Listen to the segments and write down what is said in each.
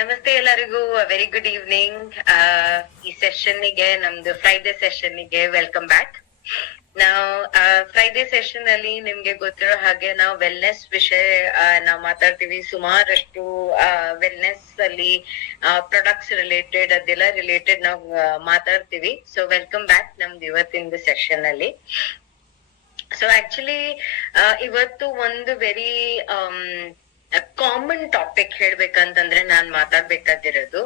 ನಮಸ್ತೆ ಎಲ್ಲರಿಗೂ, very good evening. ಈ ಸೆಷನ್ನಿಗೆ, ನಮ್ದು ಫ್ರೈಡೆ ಸೆಷನ್ನಿಗೆ ವೆಲ್ಕಮ್ ಬ್ಯಾಕ್. ನಾವು ಫ್ರೈಡೆ ಸೆಷನ್ ಅಲ್ಲಿ ನಿಮ್ಗೆ ಗೊತ್ತಿರೋ ಹಾಗೆ ನಾವು ವೆಲ್ನೆಸ್ ವಿಷಯ ನಾವು ಮಾತಾಡ್ತೀವಿ. ಸುಮಾರಷ್ಟು ವೆಲ್ನೆಸ್ ಅಲ್ಲಿ ಪ್ರಾಡಕ್ಟ್ಸ್ ರಿಲೇಟೆಡ್, ಅದೆಲ್ಲ ರಿಲೇಟೆಡ್ ನಾವು ಮಾತಾಡ್ತೀವಿ. ಸೊ ವೆಲ್ಕಮ್ ಬ್ಯಾಕ್ ನಮ್ದು ಇವತ್ತಿನ ಸೆಷನ್ ಅಲ್ಲಿ. ಸೊ ಆಕ್ಚುಲಿ ಇವತ್ತು ಒಂದು ವೆರಿ ಕಾಮನ್ ಟಾಪಿಕ್ ಹೇಳ್ಬೇಕಂತಂದ್ರೆ ನಾನ್ ಮಾತಾಡ್ಬೇಕಾಗಿರೋದು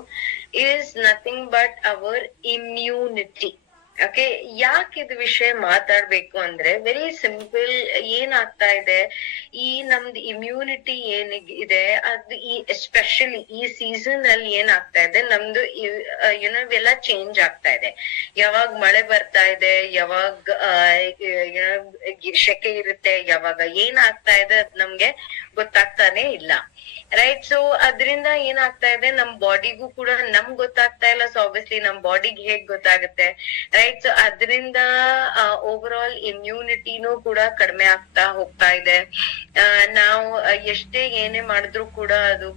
is nothing but our immunity. Okay, ಯಾಕೆ ಇದು ವಿಷಯ ಮಾತಾಡ್ಬೇಕು ಅಂದ್ರೆ ವೆರಿ ಸಿಂಪಲ್. ಏನಾಗ್ತಾ ಇದೆ, ಈ ನಮ್ದು ಇಮ್ಯುನಿಟಿ ಏನಿದೆ ಅದು ಈ ಎಸ್ಪೆಷಲಿ ಈ ಸೀಸನ್ ಅಲ್ಲಿ ಏನಾಗ್ತಾ ಇದೆ, ನಮ್ದು ಎಲ್ಲ ಚೇಂಜ್ ಆಗ್ತಾ ಇದೆ. ಯಾವಾಗ ಮಳೆ ಬರ್ತಾ ಇದೆ, ಯಾವಾಗ ಸೆಕೆ ಇರುತ್ತೆ, ಯಾವಾಗ ಏನಾಗ್ತಾ ಇದೆ ಅದ್ ನಮ್ಗೆ ಗೊತ್ತಾಗ್ತಾನೆ ಇಲ್ಲ, ರೈಟ್? ಸೊ ಅದ್ರಿಂದ ಏನಾಗ್ತಾ ಇದೆ, ನಮ್ ಬಾಡಿಗೂ ಕೂಡ ನಮ್ಗ್ ಗೊತ್ತಾಗ್ತಾ ಇಲ್ಲ. ಸೊ ಆಬ್ವಿಯಸ್ಲಿ ನಮ್ ಬಾಡಿಗೆ ಹೇಗ್ ಗೊತ್ತಾಗುತ್ತೆ, ರೈಟ್? ಸೊ ಅದ್ರಿಂದ ಓವರ್ ಆಲ್ ಇಮ್ಯುನಿಟಿನೂ ಕೂಡ ಕಡಿಮೆ ಆಗ್ತಾ ಹೋಗ್ತಾ ಇದೆ. ನಾವು ಎಷ್ಟೇ ಏನೇ ಮಾಡಿದ್ರು ಕೂಡ ಅದು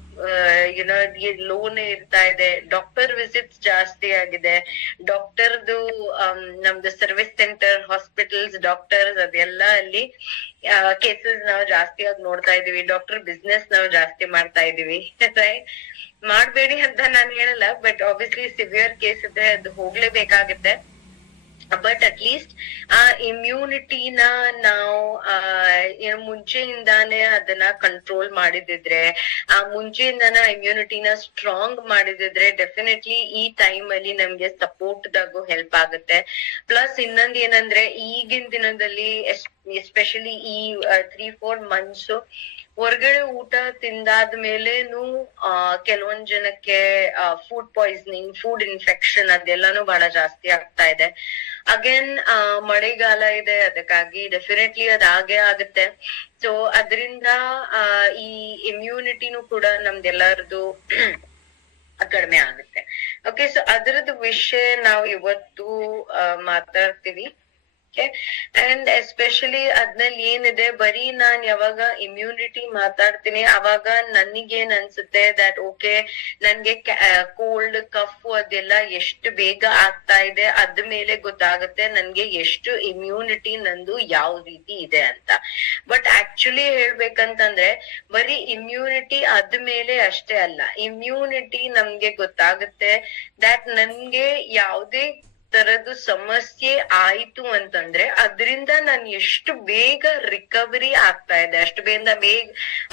ಲೋನೇ ಇರ್ತಾ ಇದೆ. ಡಾಕ್ಟರ್ ವಿಸಿಟ್ಸ್ ಜಾಸ್ತಿ ಆಗಿದೆ. ಡಾಕ್ಟರ್ದು ನಮ್ದು ಸರ್ವಿಸ್ ಸೆಂಟರ್, ಹಾಸ್ಪಿಟಲ್ಸ್, ಡಾಕ್ಟರ್ಸ್ ಅದೆಲ್ಲ ಅಲ್ಲಿ ಕೇಸಸ್ ನಾವು ಜಾಸ್ತಿ ಆಗಿ ನೋಡ್ತಾ ಇದೀವಿ. ಡಾಕ್ಟರ್ ಬಿಸ್ನೆಸ್ ನಾವು ಜಾಸ್ತಿ ಮಾಡ್ತಾ ಇದೀವಿ, ರೈಟ್? ಮಾಡ್ಬೇಡಿ ಅಂತ ನಾನು ಹೇಳಲ್ಲ, ಬಟ್ ಆಬ್ವಿಯಸ್ಲಿ ಸಿವಿಯರ್ ಕೇಸ್ ಇದೆ, ಅದು ಹೋಗ್ಲೇಬೇಕಾಗುತ್ತೆ. ಬಟ್ ಅಟ್ ಲೀಸ್ಟ್ ಆ ಇಮ್ಯುನಿಟಿನ ನಾವು ಮುಂಚೆಯಿಂದಾನೇ ಅದನ್ನ ಕಂಟ್ರೋಲ್ ಮಾಡಿದಿದ್ರೆ, ಆ ಮುಂಚೆಯಿಂದಾನ ಇಮ್ಯುನಿಟಿನ ಸ್ಟ್ರಾಂಗ್ ಮಾಡಿದಿದ್ರೆ ಡೆಫಿನೆಟ್ಲಿ ಈ ಟೈಮ್ ಅಲ್ಲಿ ನಮ್ಗೆ ಸಪೋರ್ಟ್ ದಾಗೂ ಹೆಲ್ಪ್ ಆಗುತ್ತೆ. ಪ್ಲಸ್ ಇನ್ನೊಂದ್ ಏನಂದ್ರೆ, ಈಗಿನ ದಿನದಲ್ಲಿ ಎಸ್ಪೆಷಲಿ ಈ 3-4 ಮಂತ್ಸ್ ಹೊರಗಡೆ ಊಟ ತಿಂದಾದ್ಮೇಲೆನು ಕೆಲವೊಂದ್ ಜನಕ್ಕೆ ಫುಡ್ ಪಾಯ್ಸನಿಂಗ್, ಫುಡ್ ಇನ್ಫೆಕ್ಷನ್ ಅದೆಲ್ಲಾನು ಬಹಳ ಜಾಸ್ತಿ ಆಗ್ತಾ ಇದೆ. ಅಗೇನ್ ಮಳೆಗಾಲ ಇದೆ, ಅದಕ್ಕಾಗಿ ಡೆಫಿನೆಟ್ಲಿ ಅದಾಗೆ ಆಗುತ್ತೆ. ಸೊ ಅದರಿಂದ ಈ ಇಮ್ಯುನಿಟಿನೂ ಕೂಡ ನಮ್ದೆಲ್ಲರದು ಕಡಿಮೆ ಆಗುತ್ತೆ. ಓಕೆ, ಸೊ ಅದರದ್ದು ವಿಷಯ ನಾವು ಇವತ್ತು ಮಾತಾಡ್ತೀವಿ. ಅಂಡ್ ಎಸ್ಪೆಷಲಿ ಅದ್ನಲ್ಲಿ ಏನಿದೆ, ಬರೀ ನಾನ್ ಯಾವಾಗ ಇಮ್ಯುನಿಟಿ ಮಾತಾಡ್ತೀನಿ ಅವಾಗ ನನಗೇನ್ ಅನ್ಸುತ್ತೆ ದಟ್ ಓಕೆ, ನನ್ಗೆ ಕೋಲ್ಡ್, ಕಫ್ ಅದೆಲ್ಲ ಎಷ್ಟು ಬೇಗ ಆಗ್ತಾ ಇದೆ, ಅದ್ ಮೇಲೆ ಗೊತ್ತಾಗುತ್ತೆ ನನ್ಗೆ ಎಷ್ಟು ಇಮ್ಯುನಿಟಿ ನಂದು ಯಾವ ರೀತಿ ಇದೆ ಅಂತ. ಬಟ್ ಆಕ್ಚುಲಿ ಹೇಳ್ಬೇಕಂತಂದ್ರೆ ಬರೀ ಇಮ್ಯುನಿಟಿ ಆದ್ಮೇಲೆ ಅಷ್ಟೇ ಅಲ್ಲ, ಇಮ್ಯುನಿಟಿ ನಮ್ಗೆ ಗೊತ್ತಾಗುತ್ತೆ ದಟ್ ನನ್ಗೆ ಯಾವ್ದೇ ತರದ್ದು ಸಮಸ್ಯೆ ಆಯ್ತು ಅಂತಂದ್ರೆ ಅದ್ರಿಂದ ನಾನ್ ಎಷ್ಟು ಬೇಗ ರಿಕವರಿ ಆಗ್ತಾ ಇದೆ, ಅಷ್ಟು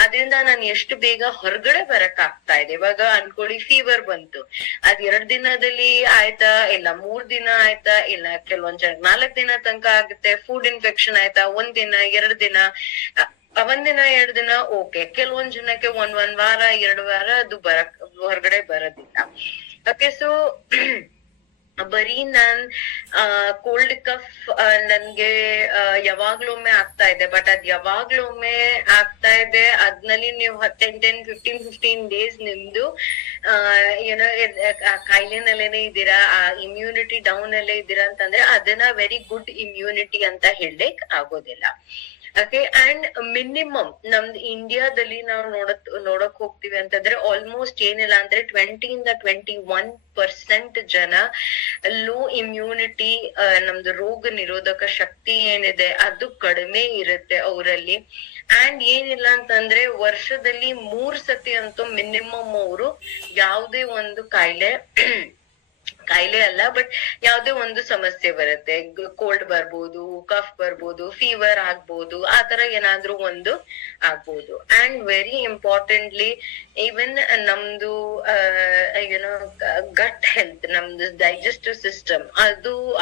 ಅದರಿಂದ ನಾನು ಎಷ್ಟು ಬೇಗ ಹೊರಗಡೆ ಬರಕ್ ಆಗ್ತಾ ಇದೆ. ಇವಾಗ ಅನ್ಕೊಳ್ಳಿ, ಫೀವರ್ ಬಂತು, ಅದ್ 2 ದಿನದಲ್ಲಿ ಆಯ್ತಾ, ಇಲ್ಲ 3 ದಿನ ಆಯ್ತಾ, ಇಲ್ಲ ಕೆಲವೊಂದ್ ಜನ 4 ದಿನ ತನಕ ಆಗುತ್ತೆ. ಫುಡ್ ಇನ್ಫೆಕ್ಷನ್ ಆಯ್ತಾ, 1 ದಿನ 2 ದಿನ, 1 ದಿನ 2 ದಿನ ಓಕೆ. ಕೆಲವೊಂದ್ ಜನಕ್ಕೆ ಒಂದ್ ವಾರ 2 ವಾರ ಅದು ಹೊರಗಡೆ ಬರೋದಿಲ್ಲ. ಓಕೆ, ಸೊ ಬರೀ ನಾನ್ ಕೋಲ್ಡ್ ಕಫ್ ನನ್ಗೆ ಯಾವಾಗ್ಲೊಮ್ಮೆ ಆಗ್ತಾ ಇದೆ, ಬಟ್ ಅದ್ ಯಾವಾಗ್ಲೊಮ್ಮೆ ಆಗ್ತಾ ಇದೆ, ಅದ್ನಲ್ಲಿ ನೀವು 10-15 ಡೇಸ್ ನಿಮ್ದು ಕಾಯಿಲೆನಲ್ಲೇನೆ ಇದ್ದೀರಾ, ಆ ಇಮ್ಯುನಿಟಿ ಡೌನ್ ಅಲ್ಲೇ ಇದ್ದೀರಾ ಅಂತಂದ್ರೆ ಅದನ್ನ ವೆರಿ ಗುಡ್ ಇಮ್ಯುನಿಟಿ ಅಂತ ಹೇಳಕ್ ಆಗೋದಿಲ್ಲ. ಓಕೆ, ಅಂಡ್ ಮಿನಿಮಮ್ ನಮ್ದು ಇಂಡಿಯಾದಲ್ಲಿ ನಾವು ನೋಡಕ್ ಹೋಗ್ತೀವಿ ಅಂತಂದ್ರೆ ಆಲ್ಮೋಸ್ಟ್ ಏನಿಲ್ಲ ಅಂದ್ರೆ 20-21% ಜನ ಲೋ ಇಮ್ಯುನಿಟಿ, ನಮ್ದು ರೋಗ ನಿರೋಧಕ ಶಕ್ತಿ ಏನಿದೆ ಅದು ಕಡಿಮೆ ಇರುತ್ತೆ ಅವರಲ್ಲಿ. ಅಂಡ್ ಏನಿಲ್ಲ ಅಂತಂದ್ರೆ ವರ್ಷದಲ್ಲಿ 3 ಸತಿ ಅಂತೂ ಮಿನಿಮಮ್ ಅವರು ಯಾವ್ದೇ ಒಂದು ಕಾಯಿಲೆ ಅಲ್ಲ, ಬಟ್ ಯಾವ್ದೇ ಒಂದು ಸಮಸ್ಯೆ ಬರುತ್ತೆ. ಕೋಲ್ಡ್ ಬರ್ಬೋದು, ಕಫ್ ಬರ್ಬೋದು, ಫೀವರ್ ಆಗ್ಬೋದು, ಆತರ ಏನಾದ್ರೂ ಒಂದು ಆಗ್ಬೋದು. ಅಂಡ್ ವೆರಿ ಇಂಪಾರ್ಟೆಂಟ್ಲಿ ಈವನ್ ನಮ್ದು ಗಟ್ ಹೆಲ್ತ್, ನಮ್ದು ಡೈಜೆಸ್ಟಿವ್ ಸಿಸ್ಟಮ್,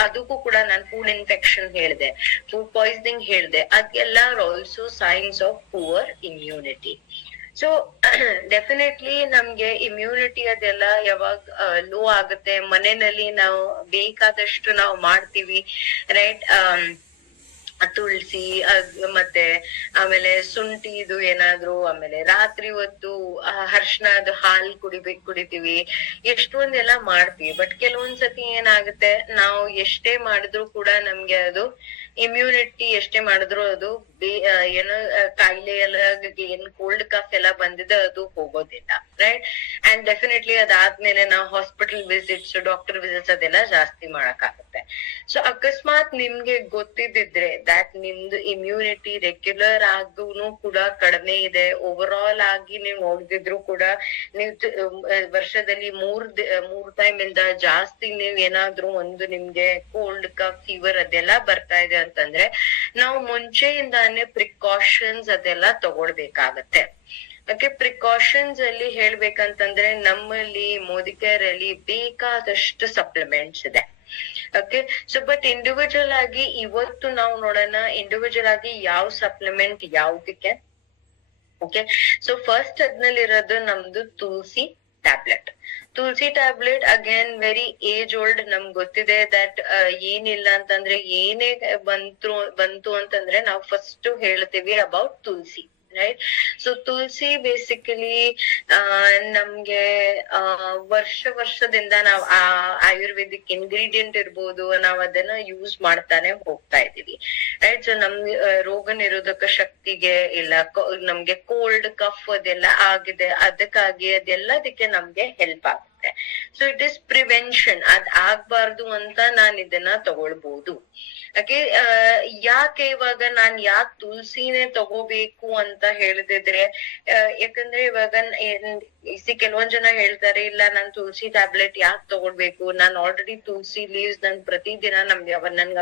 ಅದಕ್ಕೂ ಕೂಡ ನಾನು ಫುಡ್ ಇನ್ಫೆಕ್ಷನ್ ಹೇಳಿದೆ, ಫುಡ್ ಪಾಯ್ಸನಿಂಗ್ ಹೇಳಿದೆ, ಅದೆಲ್ಲ also science of poor immunity. So definitely ನಮ್ಗೆ ಇಮ್ಯುನಿಟಿ ಅದೆಲ್ಲ ಯಾವಾಗ ಲೋ ಆಗುತ್ತೆ, ಮನೆಯಲ್ಲಿ ನಾವು ಬೇಕಾದಷ್ಟು ನಾವು ಮಾಡ್ತೀವಿ, ರೈಟ್? ತುಳಸಿ ಮತ್ತೆ ಆಮೇಲೆ ಶುಂಠಿ ಇದು ಏನಾದ್ರು, ಆಮೇಲೆ ರಾತ್ರಿ ಹೊತ್ತು ಅರ್ಶಿಣದ ಹಾಲ್ ಕುಡಿತೀವಿ, ಎಷ್ಟೊಂದೆಲ್ಲ ಮಾಡ್ತೀವಿ. ಬಟ್ ಕೆಲವೊಂದ್ಸತಿ ಏನಾಗುತ್ತೆ, ನಾವು ಎಷ್ಟೇ ಮಾಡಿದ್ರು ಕೂಡ ನಮ್ಗೆ ಅದು ಇಮ್ಯುನಿಟಿ ಎಷ್ಟೇ ಮಾಡಿದ್ರು ಅದು ಏನೋ ಕಾಯಿಲೆ ಎಲ್ಲ ಏನ್ ಕೋಲ್ಡ್ ಕಫ್ ಎಲ್ಲ ಬಂದಿದೆ ಅದು ಹೋಗೋದಿಲ್ಲ, ರೈಟ್. ಅಂಡ್ ಡೆಫಿನೆಟ್ಲಿ ಅದಾದ್ಮೇಲೆ ನಾವು ಹಾಸ್ಪಿಟಲ್ ವಿಸಿಟ್ಸ್, ಡಾಕ್ಟರ್ ವಿಸಿಟ್ಸ್ ಅದೆಲ್ಲ ಜಾಸ್ತಿ ಮಾಡಕ್ಕಾಗುತ್ತೆ. ಸೊ ಅಕಸ್ಮಾತ್ ನಿಮ್ಗೆ ಗೊತ್ತಿದ್ರೆ ದಟ್ ನಿಮ್ದು ಇಮ್ಯುನಿಟಿ ರೆಗ್ಯುಲರ್ ಆಗೂನು ಕೂಡ ಕಡಿಮೆ ಇದೆ, ಓವರ್ ಆಲ್ ಆಗಿ ನೀವು ನೋಡಿದ್ರು ಕೂಡ ನೀವು ವರ್ಷದಲ್ಲಿ ಮೂರ್ ಟೈಮ್ ಇಂದ ಜಾಸ್ತಿ ನೀವ್ ಏನಾದ್ರೂ ಒಂದು ನಿಮ್ಗೆ ಕೋಲ್ಡ್ ಕಫ್ ಫೀವರ್ ಅದೆಲ್ಲ ಬರ್ತಾ ಇದೆ ಅಂತಂದ್ರೆ ನಾವು ಮುಂಚೆಯಿಂದಾನೇ ಪ್ರಿಕಾಷನ್ಸ್ ಅದೆಲ್ಲ ತಗೊಳ್ಬೇಕಾಗತ್ತೆ. ಓಕೆ, ಪ್ರಿಕಾಷನ್ಸ್ ಅಲ್ಲಿ ಹೇಳ್ಬೇಕಂತಂದ್ರೆ ನಮ್ಮಲ್ಲಿ ಮೋದಿಕೇರ್ ಅಲ್ಲಿ ಬೇಕಾದಷ್ಟು ಸಪ್ಲಿಮೆಂಟ್ಸ್ ಇದೆ. ಓಕೆ, ಸೊ ಬಟ್ ಇಂಡಿವಿಜುವಲ್ ಆಗಿ ಇವತ್ತು ನಾವು ನೋಡೋಣ ಇಂಡಿವಿಜುವಲ್ ಆಗಿ ಯಾವ ಸಪ್ಲಿಮೆಂಟ್ ಯಾವ್ದಕ್ಕೆ. ಓಕೆ, ಸೊ ಫಸ್ಟ್ ಅದ್ನಲ್ಲಿರೋದು ನಮ್ದು tulsi tablet. Tulsi tablet again very age old, ನಮ್ಗೆ ಗೊತ್ತಿದೆ ದಟ್ ಏನಿಲ್ಲ ಅಂತಂದ್ರೆ ಏನೇ ಬಂತು ಅಂತಂದ್ರೆ ನಾವು ಫಸ್ಟ್ ಹೇಳ್ತೀವಿ about tulsi, right. So tulsi basically ನಮ್ಗೆ ವರ್ಷದಿಂದ ನಾವ್ ಆಯುರ್ವೇದಿಕ್ ಇಂಗ್ರೀಡಿಯಂಟ್ ಇರ್ಬೋದು, ನಾವ್ ಅದನ್ನ ಯೂಸ್ ಮಾಡ್ತಾನೆ ಹೋಗ್ತಾ ಇದೀವಿ, ರೈಟ್. ಸೊ ನಮ್ಗೆ ರೋಗ ನಿರೋಧಕ ಶಕ್ತಿಗೆ ಇಲ್ಲ ನಮ್ಗೆ ಕೋಲ್ಡ್ ಕಫ್ ಅದೆಲ್ಲ ಆಗಿದೆ, ಅದಕ್ಕಾಗಿ ಅದೆಲ್ಲದಕ್ಕೆ ನಮ್ಗೆ ಹೆಲ್ಪ್ ಆಗುತ್ತೆ. ಸೊ ಇಟ್ ಇಸ್ ಪ್ರಿವೆನ್ಷನ್, ಅದ್ ಆಗ್ಬಾರ್ದು ಅಂತ ನಾನ್ ಇದನ್ನ ತಗೊಳ್ಬಹುದು. ಯಾಕೆ ಇವಾಗ ನಾನ್ ಯಾಕೆ ತುಳಸಿನೇ ತಗೋಬೇಕು ಅಂತ ಹೇಳಿದ್ರೆ, ಯಾಕಂದ್ರೆ ಇವಾಗ ಕೆಲವೊಂದ್ ಜನ ಹೇಳ್ತಾರೆ ಇಲ್ಲ ನಾನ್ ತುಳಸಿ ಟ್ಯಾಬ್ಲೆಟ್ ಯಾಕೆ ತಗೊಳ್ಬೇಕು, ನಾನ್ ಆಲ್ರೆಡಿ ತುಳಸಿ ಲೀವ್ಸ್ ನನ್ ಪ್ರತಿದಿನ ನನ್ಗೆ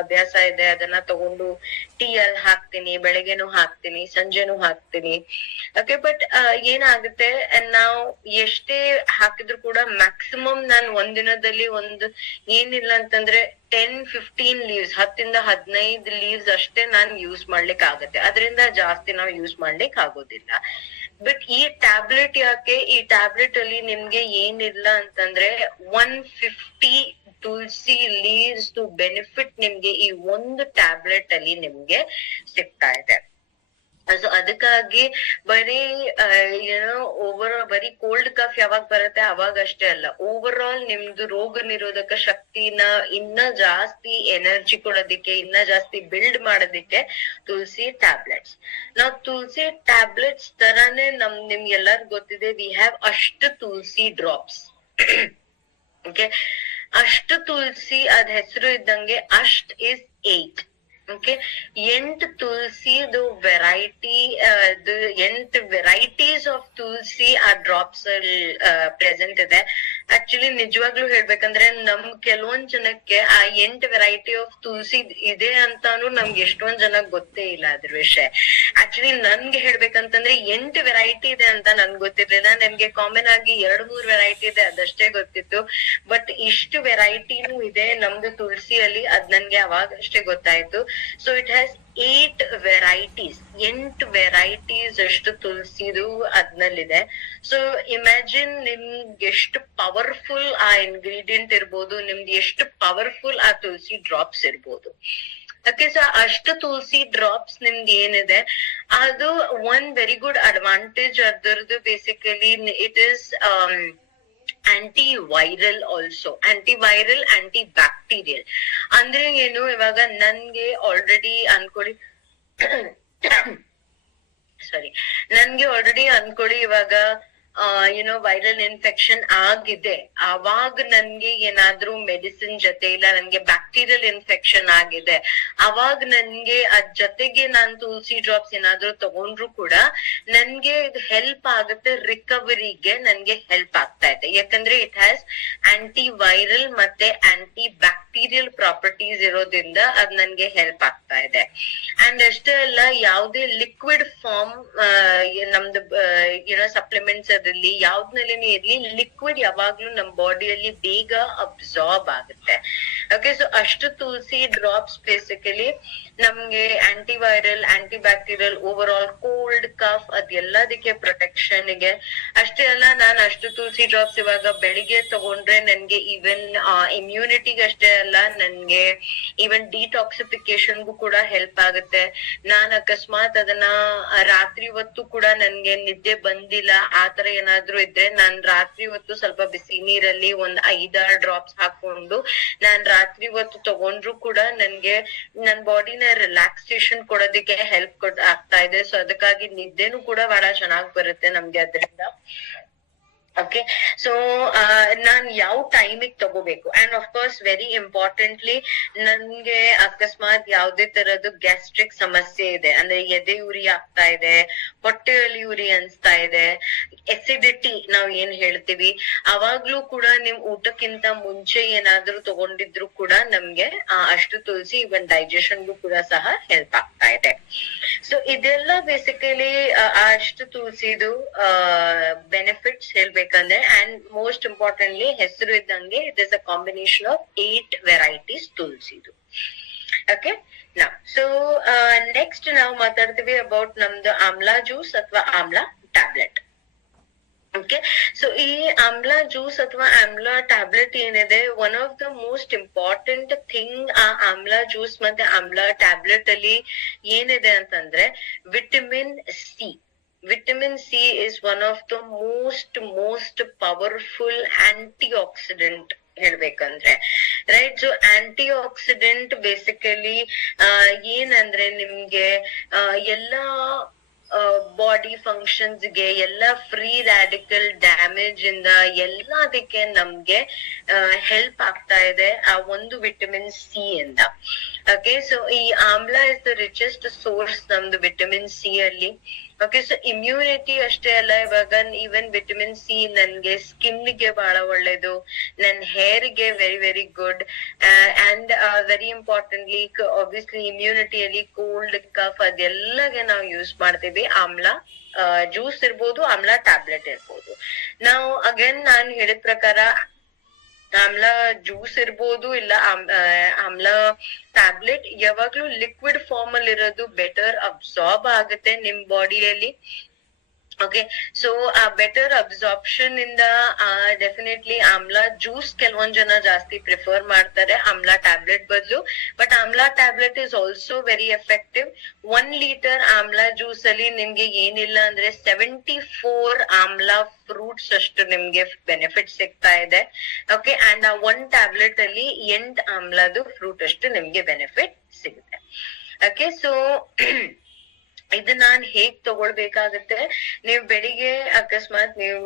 ಅಭ್ಯಾಸ ಇದೆ, ಅದನ್ನ ತಗೊಂಡು ಟೀ ಅಲ್ಲಿ ಹಾಕ್ತೀನಿ, ಬೆಳಗ್ಗೆನು ಹಾಕ್ತೀನಿ, ಸಂಜೆನೂ ಹಾಕ್ತೀನಿ. ಓಕೆ, ಬಟ್ ಏನಾಗುತ್ತೆ ನಾವು ಎಷ್ಟೇ ಹಾಕಿದ್ರು ಕೂಡ ಮ್ಯಾಕ್ಸಿಮಮ್ ನಾನ್ ಒಂದಿನದಲ್ಲಿ ಏನಿಲ್ಲ ಅಂತಂದ್ರೆ 10-15 ಲೀವ್ಸ್, 10-15 ಲೀವ್ಸ್ ಅಷ್ಟೇ ನಾನ್ ಯೂಸ್ ಮಾಡ್ಲಿಕ್ಕೆ ಆಗತ್ತೆ, ಅದರಿಂದ ಜಾಸ್ತಿ ನಾವು ಯೂಸ್ ಮಾಡ್ಲಿಕ್ಕೆ ಆಗೋದಿಲ್ಲ. ಬಟ್ ಈ ಟ್ಯಾಬ್ಲೆಟ್ ಯಾಕೆ, ಈ ಟ್ಯಾಬ್ಲೆಟ್ ಅಲ್ಲಿ ನಿಮ್ಗೆ ಏನಿಲ್ಲ ಅಂತಂದ್ರೆ 150 ತುಳಸಿ ಲೀವ್ಸ್ ಟು ಬೆನಿಫಿಟ್ ನಿಮ್ಗೆ ಈ ಒಂದು ಟ್ಯಾಬ್ಲೆಟ್ ಅಲ್ಲಿ ನಿಮ್ಗೆ ಸಿಗ್ತಾ ಇದೆ. ಸೊ ಅದಕ್ಕಾಗಿ ಬರೀ ಬರೀ ಕೋಲ್ಡ್ ಕಫ್ ಯಾವಾಗ ಬರುತ್ತೆ ಅವಾಗ ಅಷ್ಟೇ ಅಲ್ಲ, ಓವರ್ ಆಲ್ ನಿಮ್ದು ರೋಗ ನಿರೋಧಕ ಶಕ್ತಿನ ಇನ್ನ ಜಾಸ್ತಿ ಎನರ್ಜಿ ಕೊಡೋದಿಕ್ಕೆ, ಇನ್ನ ಜಾಸ್ತಿ ಬಿಲ್ಡ್ ಮಾಡೋದಿಕ್ಕೆ ತುಳಸಿ ಟ್ಯಾಬ್ಲೆಟ್ಸ್. ನಾವು ತುಳಸಿ ಟ್ಯಾಬ್ಲೆಟ್ಸ್ ತರಾನೇ ನಿಮ್ಗೆಲ್ಲರಿಗೂ ಗೊತ್ತಿದೆ, ವಿ ಹ್ಯಾವ್ ಅಷ್ಟು ತುಳಸಿ ಡ್ರಾಪ್ಸ್. ಓಕೆ, ಅಷ್ಟು ತುಳಸಿ ಅದ್ ಹೆಸರು ಇದ್ದಂಗೆ ಅಷ್ಟ್ ಇಸ್ 8. ಓಕೆ, 8 ತುಳಸಿದು ವೆರೈಟಿ, 8 ವೆರೈಟೀಸ್ ಆಫ್ ತುಳಸಿ ಆ ಡ್ರಾಪ್ಸ್ ಅಲ್ಲಿ ಪ್ರೆಸೆಂಟ್ ಇದೆ. ಆಕ್ಚುಲಿ ನಿಜವಾಗ್ಲೂ ಹೇಳ್ಬೇಕಂದ್ರೆ ಕೆಲವೊಂದ್ ಜನಕ್ಕೆ ಆ 8 ವೆರೈಟಿ ಆಫ್ ತುಳಸಿ ಇದೆ ಅಂತಾನು ನಮ್ಗೆ ಎಷ್ಟೊಂದ್ ಜನ ಗೊತ್ತೇ ಇಲ್ಲ ಅದ್ರ ವಿಷಯ. ಆಕ್ಚುಲಿ ನನ್ಗೆ ಹೇಳ್ಬೇಕಂತಂದ್ರೆ 8 ವೆರೈಟಿ ಇದೆ ಅಂತ ನನ್ಗೆ ಗೊತ್ತಿರ್ಲಿಲ್ಲ. ನನ್ಗೆ ಕಾಮನ್ ಆಗಿ 2-3 ವೆರೈಟಿ ಇದೆ ಅದಷ್ಟೇ ಗೊತ್ತಿತ್ತು. ಬಟ್ ಇಷ್ಟು ವೆರೈಟಿನೂ ಇದೆ ನಮ್ದು ತುಳಸಿಯಲ್ಲಿ, ಅದ್ ನನ್ಗೆ ಅವಾಗಷ್ಟೇ ಗೊತ್ತಾಯ್ತು. So it has 8 varieties, 8 varieties ಅಷ್ಟು ತುಳಸಿದು ಅದ್ನಲ್ಲಿದೆ. ಸೊ ಇಮ್ಯಾಜಿನ್ ನಿಮ್ಗೆ ಎಷ್ಟು ಪವರ್ಫುಲ್ ಆ ಇಂಗ್ರೀಡಿಯಂಟ್ ಇರ್ಬೋದು, ನಿಮ್ದು ಎಷ್ಟು ಪವರ್ಫುಲ್ ಆ ತುಳಸಿ ಡ್ರಾಪ್ಸ್ ಇರ್ಬೋದು. ಓಕೆ, ಸೊ ಅಷ್ಟು ತುಳಸಿ ಡ್ರಾಪ್ಸ್ ನಿಮ್ದು ಏನಿದೆ ಅದು ಒನ್ ವೆರಿ ಗುಡ್ ಅಡ್ವಾಂಟೇಜ್ ಅದರದ್ದು. Basically it is antiviral also, antiviral, anti bacterial. ಅಂದ್ರೆ ಏನು, ಇವಾಗ ನನ್ಗೆ ಆಲ್ರೆಡಿ ಅನ್ಕೊಳ್ಳಿ ಇವಾಗ ವೈರಲ್ ಇನ್ಫೆಕ್ಷನ್ ಆಗಿದೆ, ಅವಾಗ ನನ್ಗೆ ಏನಾದ್ರೂ ಮೆಡಿಸಿನ್ ಜೊತೆ ಇಲ್ಲ ನನ್ಗೆ ಬ್ಯಾಕ್ಟೀರಿಯಲ್ ಇನ್ಫೆಕ್ಷನ್ ಆಗಿದೆ, ಅವಾಗ ನನ್ಗೆ ಅದ್ ಜೊತೆಗೆ ನಾನ್ ತುಳಸಿ ಡ್ರಾಪ್ಸ್ ಏನಾದ್ರೂ ತಗೊಂಡ್ರು ಕೂಡ ನನ್ಗೆ ಹೆಲ್ಪ್ ಆಗುತ್ತೆ, ರಿಕವರಿಗೆ ನನ್ಗೆ ಹೆಲ್ಪ್ ಆಗ್ತಾ ಇದೆ. ಯಾಕಂದ್ರೆ ಇಟ್ ಹ್ಯಾಸ್ ಆಂಟಿ ವೈರಲ್ ಮತ್ತೆ ಆಂಟಿ ಬ್ಯಾಕ್ಟೀರಿಯಲ್ ಪ್ರಾಪರ್ಟೀಸ್ ಇರೋದ್ರಿಂದ ಅದ್ ನನ್ಗೆ ಹೆಲ್ಪ್ ಆಗ್ತಾ ಇದೆ. ಅಂಡ್ ಅಷ್ಟೇ ಅಲ್ಲ, ಯಾವುದೇ ಲಿಕ್ವಿಡ್ ಫಾರ್ಮ್ ನಮ್ದು ಸಪ್ಲಿಮೆಂಟ್ಸ್ ಅದ್ರಲ್ಲಿ ಯಾವ್ದ್ನಲ್ಲಿ ಇರ್ಲಿ, ಲಿಕ್ವಿಡ್ ಯಾವಾಗ್ಲೂ ನಮ್ ಬಾಡಿಯಲ್ಲಿ ಬೇಗ ಅಬ್ಸಾರ್ಬ್ ಆಗುತ್ತೆ. ಓಕೆ, ಸೊ ಅಷ್ಟು ತುಳಸಿ ಡ್ರಾಪ್ಸ್ ಬೇಸಿಕಲಿ ನಮ್ಗೆ antiviral, anti bacterial, overall cold cough ಅದೆಲ್ಲದಕ್ಕೆ ಪ್ರೊಟೆಕ್ಷನ್ ಗೆ. ಅಷ್ಟೇ ಅಲ್ಲ, ನಾನು ಅಷ್ಟು ತುಳಸಿ ಡ್ರಾಪ್ಸ್ ಇವಾಗ ಬೆಳಿಗ್ಗೆ ತಗೊಂಡ್ರೆ ನನ್ಗೆ ಈವನ್ ಇಮ್ಯುನಿಟಿಗೆ ಅಷ್ಟೇ ಅಲ್ಲ, ನನ್ಗೆ ಈವನ್ ಡಿಟಾಕ್ಸಿಫಿಕೇಶನ್ಗೂ ಕೂಡ ಹೆಲ್ಪ್ ಆಗುತ್ತೆ. ನಾನ್ ಅಕಸ್ಮಾತ್ ಅದನ್ನ ರಾತ್ರಿ ಹೊತ್ತು ಕೂಡ ನನ್ಗೆ ನಿದ್ದೆ ಬಂದಿಲ್ಲ ಆತರ ಏನಾದ್ರು ಇದ್ರೆ, ನಾನ್ ರಾತ್ರಿ ಹೊತ್ತು ಸ್ವಲ್ಪ ಬಿಸಿ ನೀರಲ್ಲಿ 5-6 ಡ್ರಾಪ್ಸ್ ಹಾಕೊಂಡು ನಾನ್ ರಾತ್ರಿ ಹೊತ್ತು ತಗೊಂಡ್ರು ಕೂಡ ನನ್ಗೆ ನನ್ ಬಾಡಿನ ರಿಲ್ಯಾಕ್ಸೇಷನ್ ಕೊಡೋದಕ್ಕೆ ಹೆಲ್ಪ್ ಆಗ್ತಾ ಇದೆ. ಸೊ ಅದಕ್ಕಾಗಿ ನಿದ್ದೆನೂ ಕೂಡ ಬಹಳ ಚೆನ್ನಾಗ್ ಬರುತ್ತೆ ನಮ್ಗೆ ಅದ್ರಿಂದ. ಓಕೆ, ಸೊ ನಾನ್ ಯಾವ ಟೈಮಿಗೆ ತಗೋಬೇಕು, and of course very importantly ನನ್ಗೆ ಅಕಸ್ಮಾತ್ ಯಾವ್ದೇ ತರದ್ದು ಗ್ಯಾಸ್ಟ್ರಿಕ್ ಸಮಸ್ಯೆ ಇದೆ, ಅಂದ್ರೆ ಎದೆ ಉರಿ ಆಗ್ತಾ ಇದೆ, ಹೊಟ್ಟೆಯಲ್ಲಿ ಉರಿ ಅನ್ಸ್ತಾ ಇದೆ, ಎಸಿಡಿಟಿ ನಾವ್ ಏನ್ ಹೇಳ್ತೀವಿ, ಅವಾಗ್ಲೂ ಕೂಡ ನಿಮ್ ಊಟಕ್ಕಿಂತ ಮುಂಚೆ ಏನಾದ್ರೂ ತಗೊಂಡಿದ್ರು ಕೂಡ ನಮ್ಗೆ ಅಷ್ಟು ತುಳಸಿ ಇವನ್ ಡೈಜೆಷನ್ಗೂ ಕೂಡ ಸಹ ಹೆಲ್ಪ್ ಆಗ್ತಾ ಇದೆ. ಸೊ ಇದೆಲ್ಲ ಬೇಸಿಕಲಿ ಅಷ್ಟು ತುಳಸಿದು ಬೆನಿಫಿಟ್ಸ್ ಹೇಳ್ಬೇಕಂದ್ರೆ, ಅಂಡ್ ಮೋಸ್ಟ್ ಇಂಪಾರ್ಟೆಂಟ್ಲಿ ಹೆಸರು ಇದ್ದಂಗೆ it is a combination of 8 varieties ತುಳಸಿದು. ಓಕೆ, ಸೊ ನೆಕ್ಸ್ಟ್ ನಾವು ಮಾತಾಡ್ತೀವಿ ಅಬೌಟ್ ನಮ್ದು ಆಮ್ಲಾ ಜ್ಯೂಸ್ ಅಥವಾ ಆಮ್ಲಾ ಟ್ಯಾಬ್ಲೆಟ್. ಓಕೆ, ಸೊ ಈ ಆಮ್ಲಾ ಜ್ಯೂಸ್ ಅಥವಾ ಆಮ್ಲಾ ಟ್ಯಾಬ್ಲೆಟ್ ಏನಿದೆ, one of the most important thing ಆ ಆಮ್ಲಾ ಜ್ಯೂಸ್ ಮತ್ತೆ ಆಮ್ಲಾ ಟ್ಯಾಬ್ಲೆಟ್ ಅಲ್ಲಿ ಏನಿದೆ ಅಂತಂದ್ರೆ vitamin C. Vitamin C is one of the most powerful antioxidant ಹೇಳ್ಬೇಕಂದ್ರೆ, right. So antioxidant basically ಏನಂದ್ರೆ ನಿಮ್ಗೆ ಎಲ್ಲಾ ಬಾಡಿ ಫಂಕ್ಷನ್ಸ್ ಗೆ, ಎಲ್ಲ ಫ್ರೀ ರ್ಯಾಡಿಕಲ್ ಡ್ಯಾಮೇಜ್ ಇಂದ ಎಲ್ಲದಕ್ಕೆ ನಮ್ಗೆ ಹೆಲ್ಪ್ ಆಗ್ತಾ ಇದೆ ಆ ಒಂದು ವಿಟಮಿನ್ ಸಿ ಇಂದ. ಓಕೆ, ಸೊ ಈ amla is the richest source ನಮ್ದು ವಿಟಮಿನ್ ಸಿ ಅಲ್ಲಿ. ಓಕೆ, ಸೊ ಇಮ್ಯುನಿಟಿ ಅಷ್ಟೇ ಅಲ್ಲ, ಇವಾಗ ಈವನ್ ವಿಟಮಿನ್ ಸಿ ನನ್ಗೆ ಸ್ಕಿನ್ ಗೆ ಬಹಳ ಒಳ್ಳೇದು, ನನ್ ಹೇರ್ ಗೆ very very good, and very importantly obviously ಇಮ್ಯುನಿಟಿಯಲ್ಲಿ ಕೋಲ್ಡ್ ಕಫ್ ಅದೆಲ್ಲಗೆ ನಾವು ಯೂಸ್ ಮಾಡ್ತೀವಿ. ಆಮ್ಲಾ ಜ್ಯೂಸ್ ಇರ್ಬೋದು, ಆಮ್ಲಾ ಟ್ಯಾಬ್ಲೆಟ್ ಇರ್ಬೋದು. ನಾವು ಅಗೇನ್ ನಾನ್ ಹೇಳಿದ ಪ್ರಕಾರ ಆಮ್ಲಾ ಜ್ಯೂಸ್ ಇರ್ಬೋದು, ಇಲ್ಲ ಆಮ್ಲಾ ಟ್ಯಾಬ್ಲೆಟ್ ಯಾವಾಗ್ಲೂ ಲಿಕ್ವಿಡ್ ಫಾರ್ಮ್ ಅಲ್ಲಿ ಇರೋದು ಬೆಟರ್ ಅಬ್ಸಾರ್ಬ್ ಆಗುತ್ತೆ ನಿಮ್ ಬಾಡಿಯಲ್ಲಿ. ಓಕೆ, ಸೊ ಆ ಬೆಟರ್ ಅಬ್ಸಾರ್ಪ್ಷನ್ ಇಂದ ಡೆಫಿನೆಟ್ಲಿ ಆಮ್ಲಾ ಜ್ಯೂಸ್ ಕೆಲವೊಂದ್ ಜನ ಜಾಸ್ತಿ ಪ್ರಿಫರ್ ಮಾಡ್ತಾರೆ ಆಮ್ಲಾ ಟ್ಯಾಬ್ಲೆಟ್ ಬದಲು. But amla tablet is also very effective. 1 litre amla juice ಅಲ್ಲಿ ನಿಮ್ಗೆ ಏನಿಲ್ಲ ಅಂದ್ರೆ 74 ಆಮ್ಲಾ ಫ್ರೂಟ್ಸ್ ಅಷ್ಟು ನಿಮ್ಗೆ ಬೆನಿಫಿಟ್ ಸಿಗ್ತಾ ಇದೆ. ಓಕೆ, ಅಂಡ್ ಆ 1 ಟ್ಯಾಬ್ಲೆಟ್ ಅಲ್ಲಿ 8 ಆಮ್ಲಾದು ಫ್ರೂಟ್ ಅಷ್ಟು ನಿಮ್ಗೆ ಬೆನಿಫಿಟ್ ಸಿಗುತ್ತೆ. ಓಕೆ, ಸೊ ಇದು ನಾನ್ ಹೇಗ್ ತಗೊಳ್ಬೇಕಾಗತ್ತೆ, ನೀವು ಬೆಳಿಗ್ಗೆ ಅಕಸ್ಮಾತ್ ನೀವು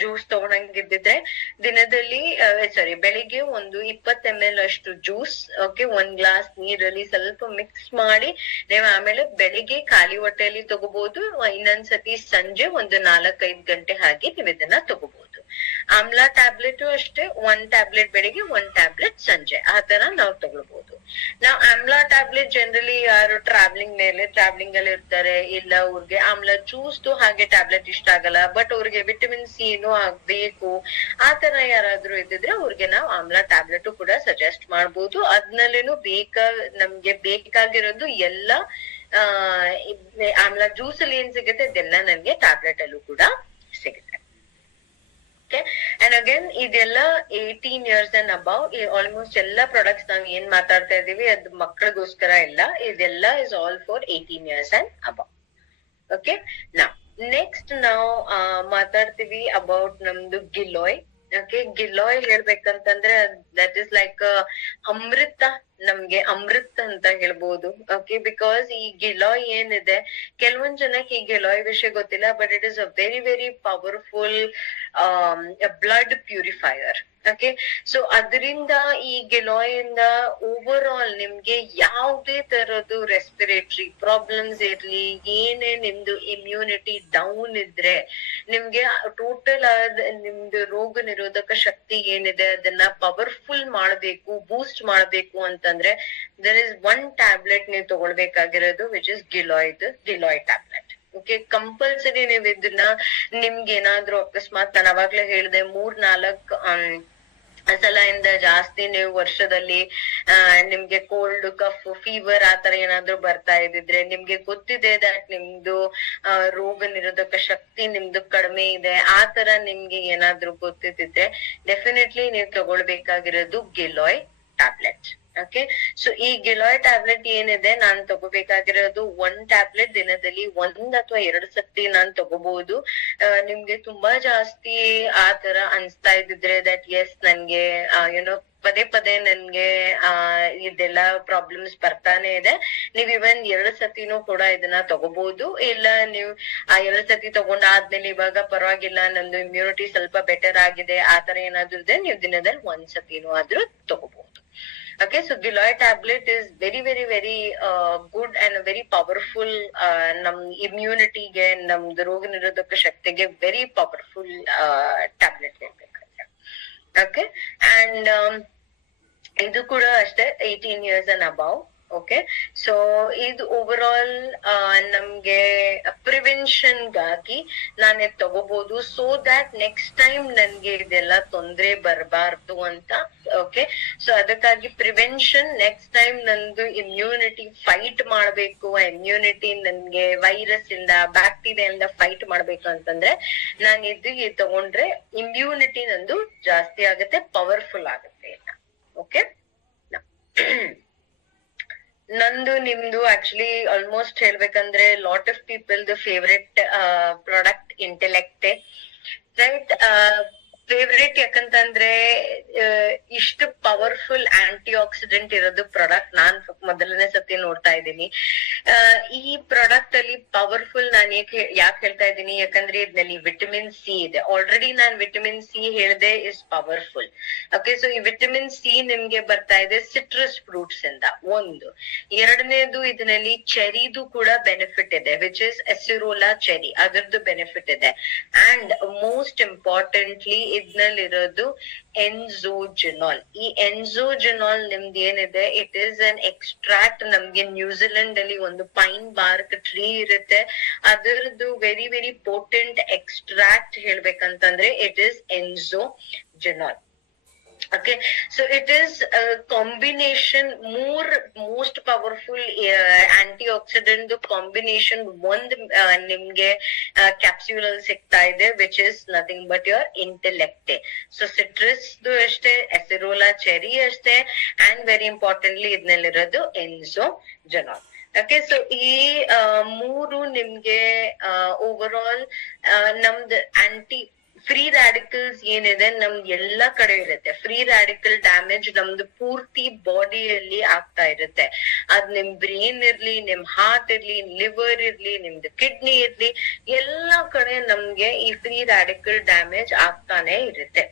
ಜ್ಯೂಸ್ ತಗೊಳಂಗಿದ್ದಿದ್ರೆ ದಿನದಲ್ಲಿ ಬೆಳಿಗ್ಗೆ ಒಂದು 20 ml ಅಷ್ಟು ಜ್ಯೂಸ್, ಓಕೆ, 1 ಗ್ಲಾಸ್ ನೀರಲ್ಲಿ ಸ್ವಲ್ಪ ಮಿಕ್ಸ್ ಮಾಡಿ ನೀವು ಆಮೇಲೆ ಬೆಳಿಗ್ಗೆ ಖಾಲಿ ಹೊಟ್ಟೆಯಲ್ಲಿ ತಗೋಬಹುದು. ಇನ್ನೊಂದ್ಸತಿ ಸಂಜೆ ಒಂದು 4-5 ಗಂಟೆ ಹಾಗೆ ನೀವು ಇದನ್ನ ತಗೋಬಹುದು. ಆಮ್ಲಾ ಟ್ಯಾಬ್ಲೆಟ್ ಅಷ್ಟೇ 1 ಟ್ಯಾಬ್ಲೆಟ್ ಬೆಳಿಗ್ಗೆ, 1 ಟ್ಯಾಬ್ಲೆಟ್ ಸಂಜೆ, ಆ ತರ ನಾವು ತಗೊಳ್ಬಹುದು. ನಾವು ಆಮ್ಲಾ ಟ್ಯಾಬ್ಲೆಟ್ ಜನರಲಿ ಯಾರು ಟ್ರಾವೆಲಿಂಗ್ ಅಲ್ಲಿ ಇರ್ತಾರೆ, ಇಲ್ಲ ಅವ್ರಿಗೆ ಆಮ್ಲಾ ಜ್ಯೂಸ್ ಹಾಗೆ ಟ್ಯಾಬ್ಲೆಟ್ ಇಷ್ಟ ಆಗಲ್ಲ, ಬಟ್ ಅವ್ರಿಗೆ ವಿಟಮಿನ್ ಸಿ ಬೇಕು, ಆ ತರ ಯಾರಾದ್ರೂ ಇದ್ದಿದ್ರೆ ಅವ್ರಿಗೆ ನಾವು ಆಮ್ಲಾ ಟ್ಯಾಬ್ಲೆಟ್ ಕೂಡ ಸಜೆಸ್ಟ್ ಮಾಡ್ಬೋದು. ಅದ್ನಲ್ಲೇನು ನಮ್ಗೆ ಬೇಕಾಗಿರೋದು ಎಲ್ಲ ಆಮ್ಲಾ ಜ್ಯೂಸ್ ಅಲ್ಲಿ ಏನ್ ಸಿಗುತ್ತೆ ಅದೆಲ್ಲ ನಮ್ಗೆ ಟ್ಯಾಬ್ಲೆಟ್ ಅಲ್ಲೂ ಕೂಡ ಸಿಗುತ್ತೆ. ಓಕೆ, ಅಂಡ್ ಅಗೇನ್ ಇದೆಲ್ಲ 18 years ಅಂಡ್ ಅಬೌವ್ ಆಲ್ಮೋಸ್ಟ್ ಎಲ್ಲಾ ಪ್ರಾಡಕ್ಟ್ಸ್ ನಾವ್ ಏನ್ ಮಾತಾಡ್ತಾ ಇದೀವಿ ಅದು ಮಕ್ಕಳಿಗೋಸ್ಕರ ಇಲ್ಲ, ಇದೆಲ್ಲ is all for 18 years and above. Okay, next ನಾವು ಮಾತಾಡ್ತೀವಿ ಅಬೌಟ್ ನಮ್ದು ಗಿಲಾಯ್. ಓಕೆ, ಗಿಲಾಯ್ ಹೇಳ್ಬೇಕಂತಂದ್ರೆ ದಟ್ ಇಸ್ ಲೈಕ್ ಅಮೃತ, ನಮ್ಗೆ ಅಮೃತ್ ಅಂತ ಹೇಳ್ಬೋದು. ಓಕೆ, ಬಿಕಾಸ್ ಈ ಗಿಲಾಯ್ ಏನಿದೆ ಕೆಲವೊಂದ್ ಜನಕ್ಕೆ ಈ ಗಿಲಾಯ್ ವಿಷಯ ಗೊತ್ತಿಲ್ಲ, but it is a very very powerful blood purifier. Okay, so ಅದರಿಂದ ಈ ಗಿಲಾಯ್ ಇಂದ ಓವರ್ ಆಲ್ ನಿಮ್ಗೆ ಯಾವುದೇ ತರದ್ದು ರೆಸ್ಪಿರೇಟರಿ ಪ್ರಾಬ್ಲಮ್ಸ್ ಇರ್ಲಿ, ಏನೇ ನಿಮ್ದು ಇಮ್ಯುನಿಟಿ ಡೌನ್ ಇದ್ರೆ ನಿಮ್ಗೆ ಟೋಟಲ್ ನಿಮ್ದು ರೋಗ ನಿರೋಧಕ ಶಕ್ತಿ ಏನಿದೆ ಅದನ್ನ ಪವರ್ಫುಲ್ ಮಾಡ್ಬೇಕು, ಬೂಸ್ಟ್ ಮಾಡ್ಬೇಕು ಅಂತಂದ್ರೆ there is 1 ಟ್ಯಾಬ್ಲೆಟ್ ನೀವು ತಗೊಳ್ಬೇಕಾಗಿರೋದು which is giloy tablet. Okay, compulsory ನೀವು ಇದನ್ನ ನಿಮ್ಗೆ ಏನಾದ್ರೂ ಅಕಸ್ಮಾತ್ ನಾನು ಅವಾಗ್ಲೇ ಹೇಳಿದೆ 3-4 ಸಲ ಇಂದ ಜಾಸ್ತಿ ನೀವು ವರ್ಷದಲ್ಲಿ ನಿಮ್ಗೆ ಕೋಲ್ಡ್ ಕಫ್ ಫೀವರ್ ಆತರ ಏನಾದ್ರು ಬರ್ತಾ ಇದ್ದಿದ್ರೆ, ನಿಮ್ಗೆ ಗೊತ್ತಿದೆ ದಟ್ ನಿಮ್ದು ರೋಗ ನಿರೋಧಕ ಶಕ್ತಿ ನಿಮ್ದು ಕಡಿಮೆ ಇದೆ, ಆ ತರ ನಿಮ್ಗೆ ಏನಾದ್ರು ಗೊತ್ತಿದ್ರೆ ಡೆಫಿನೆಟ್ಲಿ ನೀವು ತಗೊಳ್ಬೇಕಾಗಿರೋದು ಗಿಲಾಯ್ ಟ್ಯಾಬ್ಲೆಟ್. ಓಕೆ, ಸೊ ಈ ಗಿಲಾಯ್ ಟ್ಯಾಬ್ಲೆಟ್ ಏನಿದೆ ನಾನ್ ತಗೋಬೇಕಾಗಿರೋದು 1 ಟ್ಯಾಬ್ಲೆಟ್ ದಿನದಲ್ಲಿ 1 ಅಥವಾ 2 ಸತಿ ನಾನ್ ತಗೋಬಹುದು. ನಿಮ್ಗೆ ತುಂಬಾ ಜಾಸ್ತಿ ಆ ತರ ಅನ್ಸ್ತಾ ಇದ್ದಿದ್ರೆ ದಟ್ ಎಸ್ ನನ್ಗೆ ಪದೇ ಪದೇ ನನ್ಗೆ ಇದೆಲ್ಲ ಪ್ರಾಬ್ಲಮ್ಸ್ ಬರ್ತಾನೆ ಇದೆ. ನೀವ್ ಇವನ್ 2 ಸತಿನೂ ಕೂಡ ಇದನ್ನ ತಗೋಬಹುದು. ಇಲ್ಲ ನೀವು ಆ 2 ಸತಿ ತಗೊಂಡಾದ್ಮೇಲೆ ಇವಾಗ ಪರವಾಗಿಲ್ಲ, ನಂದು ಇಮ್ಯುನಿಟಿ ಸ್ವಲ್ಪ ಬೆಟರ್ ಆಗಿದೆ, ಆತರ ಏನಾದ್ರು ಇದೆ, ನೀವು ದಿನದಲ್ಲಿ 1 ಸತಿನೂ ಆದ್ರೂ ತಗೋಬಹುದು. Okay, so Giloy tablet is very, very, very good and a very powerful ನಮ್ ಇಮ್ಯುನಿಟಿಗೆ, ನಮ್ದು ರೋಗ ನಿರೋಧಕ ಶಕ್ತಿಗೆ very powerful ಟ್ಯಾಬ್ಲೆಟ್ ಹೇಳ್ಬೇಕಾದ್ರೆ. ಓಕೆ, ಅಂಡ್ ಇದು ಕೂಡ ಅಷ್ಟೇ 18 years and above. Okay, so ಇದು ಓವರ್ ಆಲ್ ನಮ್ಗೆ ಪ್ರಿವೆನ್ಷನ್ ಗಾಗಿ ನಾನೇ ತಗೋಬಹುದು, ಸೋ ದಟ್ ನೆಕ್ಸ್ಟ್ ಟೈಮ್ ನನ್ಗೆ ಇದೆಲ್ಲ ತೊಂದ್ರೆ ಬರಬಾರ್ದು ಅಂತ. ಓಕೆ, ಸೊ ಅದಕ್ಕಾಗಿ ಪ್ರಿವೆನ್ಷನ್, ನೆಕ್ಸ್ಟ್ ಟೈಮ್ ನಂದು ಇಮ್ಯುನಿಟಿ ಫೈಟ್ ಮಾಡ್ಬೇಕು, ಇಮ್ಯುನಿಟಿ ನನ್ಗೆ ವೈರಸ್ ಇಂದ ಬ್ಯಾಕ್ಟೀರಿಯಿಂದ ಫೈಟ್ ಮಾಡ್ಬೇಕು ಅಂತಂದ್ರೆ ನಾನು ಇದು ತಗೊಂಡ್ರೆ ಇಮ್ಯುನಿಟಿ ನಂದು ಜಾಸ್ತಿ ಆಗುತ್ತೆ, ಪವರ್ಫುಲ್ ಆಗುತ್ತೆ. ಓಕೆ, ನಂದು ನಿಮ್ದು ಆಕ್ಚುಲಿ ಆಲ್ಮೋಸ್ಟ್ ಹೇಳ್ಬೇಕಂದ್ರೆ lot of people the favourite product ಇಂಟೆಲೆಕ್ಟೆ, ರೈಟ್? ಫೇವ್ರೇಟ್ ಯಾಕಂತಂದ್ರೆ ಇಷ್ಟು ಪವರ್ಫುಲ್ ಆಂಟಿ ಆಕ್ಸಿಡೆಂಟ್ ಇರೋದು ಪ್ರಾಡಕ್ಟ್ ನಾನ್ ಮೊದಲನೇ ಸತಿ ನೋಡ್ತಾ ಇದ್ದೀನಿ. ಈ ಪ್ರಾಡಕ್ಟ್ ಅಲ್ಲಿ ಪವರ್ಫುಲ್ ನಾನು ಯಾಕೆ ಹೇಳ್ತಾ ಇದ್ದೀನಿ, ಯಾಕಂದ್ರೆ ಇದ್ರಲ್ಲಿ ವಿಟಮಿನ್ ಸಿ ಇದೆ. ಆಲ್ರೆಡಿ ನಾನ್ ವಿಟಮಿನ್ ಸಿ ಹೇಳ್ದೆ ಇಸ್ ಪವರ್ಫುಲ್. ಓಕೆ, ಸೊ ಈ ವಿಟಮಿನ್ ಸಿ ನಿಮ್ಗೆ ಬರ್ತಾ ಇದೆ ಸಿಟ್ರಸ್ ಫ್ರೂಟ್ಸ್ ಇಂದ. ಒಂದು, ಎರಡನೇದು ಇದರಲ್ಲಿ ಚೆರಿದು ಕೂಡ ಬೆನಿಫಿಟ್ ಇದೆ, ವಿಚ್ ಇಸ್ ಎಸಿರೋಲಾ ಚೆರಿ, ಅದರದ್ದು ಬೆನಿಫಿಟ್ ಇದೆ. ಅಂಡ್ ಮೋಸ್ಟ್ ಇಂಪಾರ್ಟೆಂಟ್ಲಿ ಇದ್ನಲ್ಲಿರೋದು ಎನ್ಝೋಜೆನಾಲ್. ಈ ಎನ್ಝೋಜೆನಾಲ್ ನಿಮ್ದು ಏನಿದೆ, ಇಟ್ ಈಸ್ ಅನ್ ಎಕ್ಸ್ಟ್ರಾಕ್ಟ್. ನಮ್ಗೆ ನ್ಯೂಜಿಲೆಂಡ್ ಅಲ್ಲಿ ಒಂದು ಪೈನ್ ಬಾರ್ಕ್ ಟ್ರೀ ಇರುತ್ತೆ, ಅದರದ್ದು ವೆರಿ ವೆರಿ ಪೋಟೆಂಟ್ ಎಕ್ಸ್ಟ್ರಾಕ್ಟ್ ಹೇಳ್ಬೇಕಂತಂದ್ರೆ it is Enzogenol. Okay, so it is a combination, most powerful antioxidant combination ಒಂದ್ ನಿಮ್ಗೆ ಕ್ಯಾಪ್ಸ್ಯೂಲ್ ಅಲ್ಲಿ ಸಿಗ್ತಾ ಇದೆ, which is nothing but your ಇಂಟೆಲೆಕ್ಟೆ. ಸೊ ಸಿಟ್ರಸ್ ಅಷ್ಟೇ, ಎಸಿರೋಲಾ ಚೆರಿ ಅಷ್ಟೇ, and very importantly ಇದ್ನಲ್ಲಿರೋದು ಎನ್ಝೋಜೆನಾಲ್. ಓಕೆ, ಸೊ ಈ ಮೂರು ನಿಮ್ಗೆ ಓವರ್ ಆಲ್ ನಮ್ದು ಫ್ರೀ ರ್ಯಾಡಿಕಲ್ಸ್ ಏನಿದೆ ನಮ್ದು ಎಲ್ಲಾ ಕಡೆ ಇರುತ್ತೆ. ಫ್ರೀ ರ್ಯಾಡಿಕಲ್ ಡ್ಯಾಮೇಜ್ ನಮ್ದು ಪೂರ್ತಿ ಬಾಡಿಯಲ್ಲಿ ಆಗ್ತಾ ಇರುತ್ತೆ. ಅದ್ ನಿಮ್ ಬ್ರೇನ್ ಇರ್ಲಿ, ನಿಮ್ ಹಾರ್ಟ್ ಇರ್ಲಿ, ಲಿವರ್ ಇರ್ಲಿ, ನಿಮ್ದು ಕಿಡ್ನಿ ಇರ್ಲಿ, ಎಲ್ಲಾ ಕಡೆ ನಮ್ಗೆ ಈ ಫ್ರೀ ರ್ಯಾಡಿಕಲ್ ಡ್ಯಾಮೇಜ್ ಆಗ್ತಾನೆ ಇರುತ್ತೆ.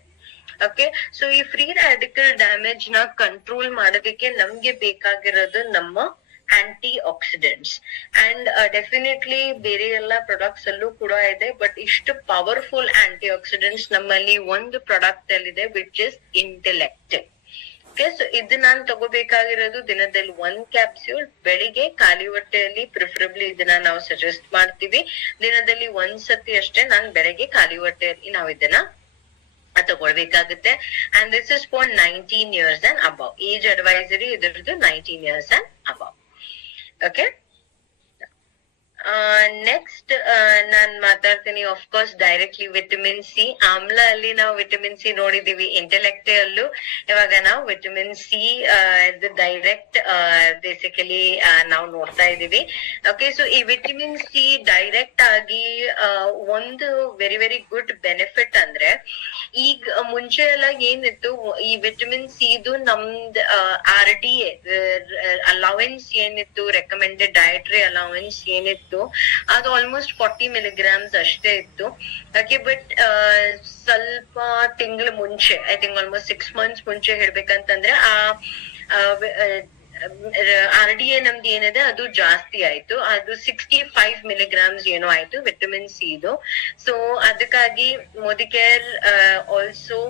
ಓಕೆ, ಸೊ ಈ ಫ್ರೀ ರ್ಯಾಡಿಕಲ್ ಡ್ಯಾಮೇಜ್ ನ ಕಂಟ್ರೋಲ್ ಮಾಡೋದಕ್ಕೆ ನಮ್ಗೆ ಬೇಕಾಗಿರೋದು ನಮ್ಮ ಆಂಟಿ ಆಕ್ಸಿಡೆಂಟ್ಸ್. ಅಂಡ್ ಡೆಫಿನೆಟ್ಲಿ ಬೇರೆ ಎಲ್ಲಾ ಪ್ರಾಡಕ್ಟ್ಸ್ ಅಲ್ಲೂ ಕೂಡ ಇದೆ, ಬಟ್ ಇಷ್ಟು ಪವರ್ಫುಲ್ ಆಂಟಿ ಆಕ್ಸಿಡೆಂಟ್ಸ್ ನಮ್ಮಲ್ಲಿ ಒಂದು ಪ್ರಾಡಕ್ಟ್ ಅಲ್ಲಿ ಇದೆ, which is intellect. Okay, so ಇದು ನಾನ್ ತಗೋಬೇಕಾಗಿರೋದು ದಿನದಲ್ಲಿ 1 ಕ್ಯಾಪ್ಸ್ಯೂಲ್, ಬೆಳಿಗ್ಗೆ ಖಾಲಿ ಹೊಟ್ಟೆಯಲ್ಲಿ. ಪ್ರಿಫರಬ್ಲಿ ಇದನ್ನ ನಾವು ಸಜೆಸ್ಟ್ ಮಾಡ್ತೀವಿ ದಿನದಲ್ಲಿ 1 ಸತಿ ಅಷ್ಟೇ. ನಾನ್ ಬೆಳಗ್ಗೆ ಖಾಲಿ ಹೊಟ್ಟೆಯಲ್ಲಿ ನಾವು ಇದನ್ನ ತಗೊಳ್ಬೇಕಾಗುತ್ತೆ. And this is for 19 years and above. Age advisory ಇದರದ್ದು 19 years and above. Okay, next ನಾನ್ ಮಾತಾಡ್ತೀನಿ of course directly vitamin C. Amla ಅಲ್ಲಿ ನಾವು ವಿಟಮಿನ್ ಸಿ ನೋಡಿದೀವಿ, ಇಂಟೆಲೆಕ್ಟೆ ಅಲ್ಲೂ ಇವಾಗ ನಾವು ವಿಟಮಿನ್ ಸಿ ಡೈರೆಕ್ಟ್ ಬೇಸಿಕಲಿ ನಾವು ನೋಡ್ತಾ ಇದೀವಿ. ಓಕೆ, ಸೊ ಈ ವಿಟಮಿನ್ ಸಿ ಡೈರೆಕ್ಟ್ ಆಗಿ ಒಂದು ವೆರಿ ವೆರಿ ಗುಡ್ ಬೆನಿಫಿಟ್ ಅಂದ್ರೆ, ಈಗ ಮುಂಚೆ ಎಲ್ಲ ಏನಿತ್ತು, ಈ ವಿಟಮಿನ್ ಸಿದು ನಮ್ದ್ RDA ಅಲವೆನ್ಸ್ ಏನಿತ್ತು, ರೆಕಮೆಂಡೆಡ್ ಡಯಟ್ರಿ ಅಲವೆನ್ಸ್ ಏನಿತ್ತು, ಅದು ಆಲ್ಮೋಸ್ಟ್ 40 milligrams ಅಷ್ಟೇ ಇತ್ತು. ಓಕೆ, ಬಟ್ ಸ್ವಲ್ಪ ತಿಂಗಳ ಮುಂಚೆ, ಐ ಥಿಂಕ್ ಆಲ್ಮೋಸ್ಟ್ 6 months ಮುಂಚೆ ಹೇಳ್ಬೇಕಂತಂದ್ರೆ RDA ನಮ್ದು ಏನಿದೆ ಅದು ಜಾಸ್ತಿ ಆಯ್ತು. ಅದು 65 milligrams ಏನೋ ಆಯ್ತು ವಿಟಮಿನ್ ಸಿ ಇದು. ಸೊ ಅದಕ್ಕಾಗಿ Modi care also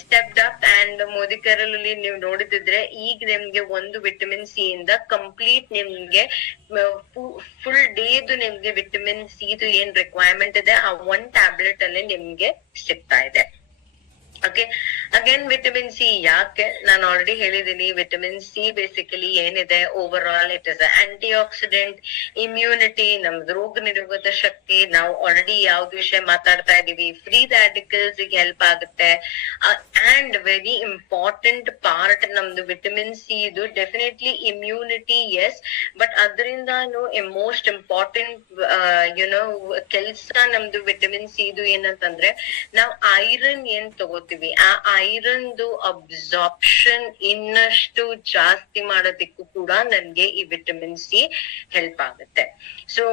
stepped up. And Modi care ಅಲ್ಲಿ ನೀವು ನೋಡಿದ್ರೆ ಈಗ ನಿಮ್ಗೆ ಒಂದು ವಿಟಮಿನ್ ಸಿ ಇಂದ ಕಂಪ್ಲೀಟ್ ನಿಮ್ಗೆ ಫುಲ್ ಡೇದು ನಿಮ್ಗೆ ವಿಟಮಿನ್ ಸಿದು ಏನ್ ರಿಕ್ವೈರ್ಮೆಂಟ್ ಇದೆ ಆ 1 ಟ್ಯಾಬ್ಲೆಟ್ ಅಲ್ಲಿ ನಿಮ್ಗೆ ಸಿಗ್ತಾ ಇದೆ. ಓಕೆ, ಅಗೇನ್ ವಿಟಮಿನ್ ಸಿ ಯಾಕೆ ನಾನು ಆಲ್ರೆಡಿ ಹೇಳಿದೀನಿ. ವಿಟಮಿನ್ ಸಿ ಬೇಸಿಕಲಿ ಏನಿದೆ, overall it is antioxidant, immunity, ನಮ್ದು ರೋಗ ನಿರೋಧಕ ಶಕ್ತಿ. ನಾವು ಆಲ್ರೆಡಿ ಯಾವ್ದು ವಿಷಯ ಮಾತಾಡ್ತಾ ಇದೀವಿ, ಫ್ರೀ ರ್ಯಾಡಿಕಲ್ಸ್ ಗೆ ಹೆಲ್ಪ್ ಆಗುತ್ತೆ. ಅಂಡ್ ವೆರಿ ಇಂಪಾರ್ಟೆಂಟ್ ಪಾರ್ಟ್ ನಮ್ದು ವಿಟಮಿನ್ ಸಿ ಇದು ಡೆಫಿನೆಟ್ಲಿ ಇಮ್ಯುನಿಟಿ, ಎಸ್, ಬಟ್ ಅದರಿಂದಾನು ಮೋಸ್ಟ್ ಇಂಪಾರ್ಟೆಂಟ್ ಕೆಲ್ಸ ನಮ್ದು ವಿಟಮಿನ್ ಸಿ ಇದು ಏನಂತಂದ್ರೆ, ನಾವು ಐರನ್ ಏನ್ ತಗೋತೀವಿ ತಗೋತೀವಿ, ಆ ಐರನ್ದು ಅಬ್ಸಾರ್ಪ್ಷನ್ ಇನ್ನಷ್ಟು ಜಾಸ್ತಿ ಮಾಡೋದಕ್ಕೂ ಕೂಡ ನನ್ಗೆ ಈ ವಿಟಮಿನ್ ಸಿ ಹೆಲ್ಪ್ ಆಗುತ್ತೆ. ಸೊ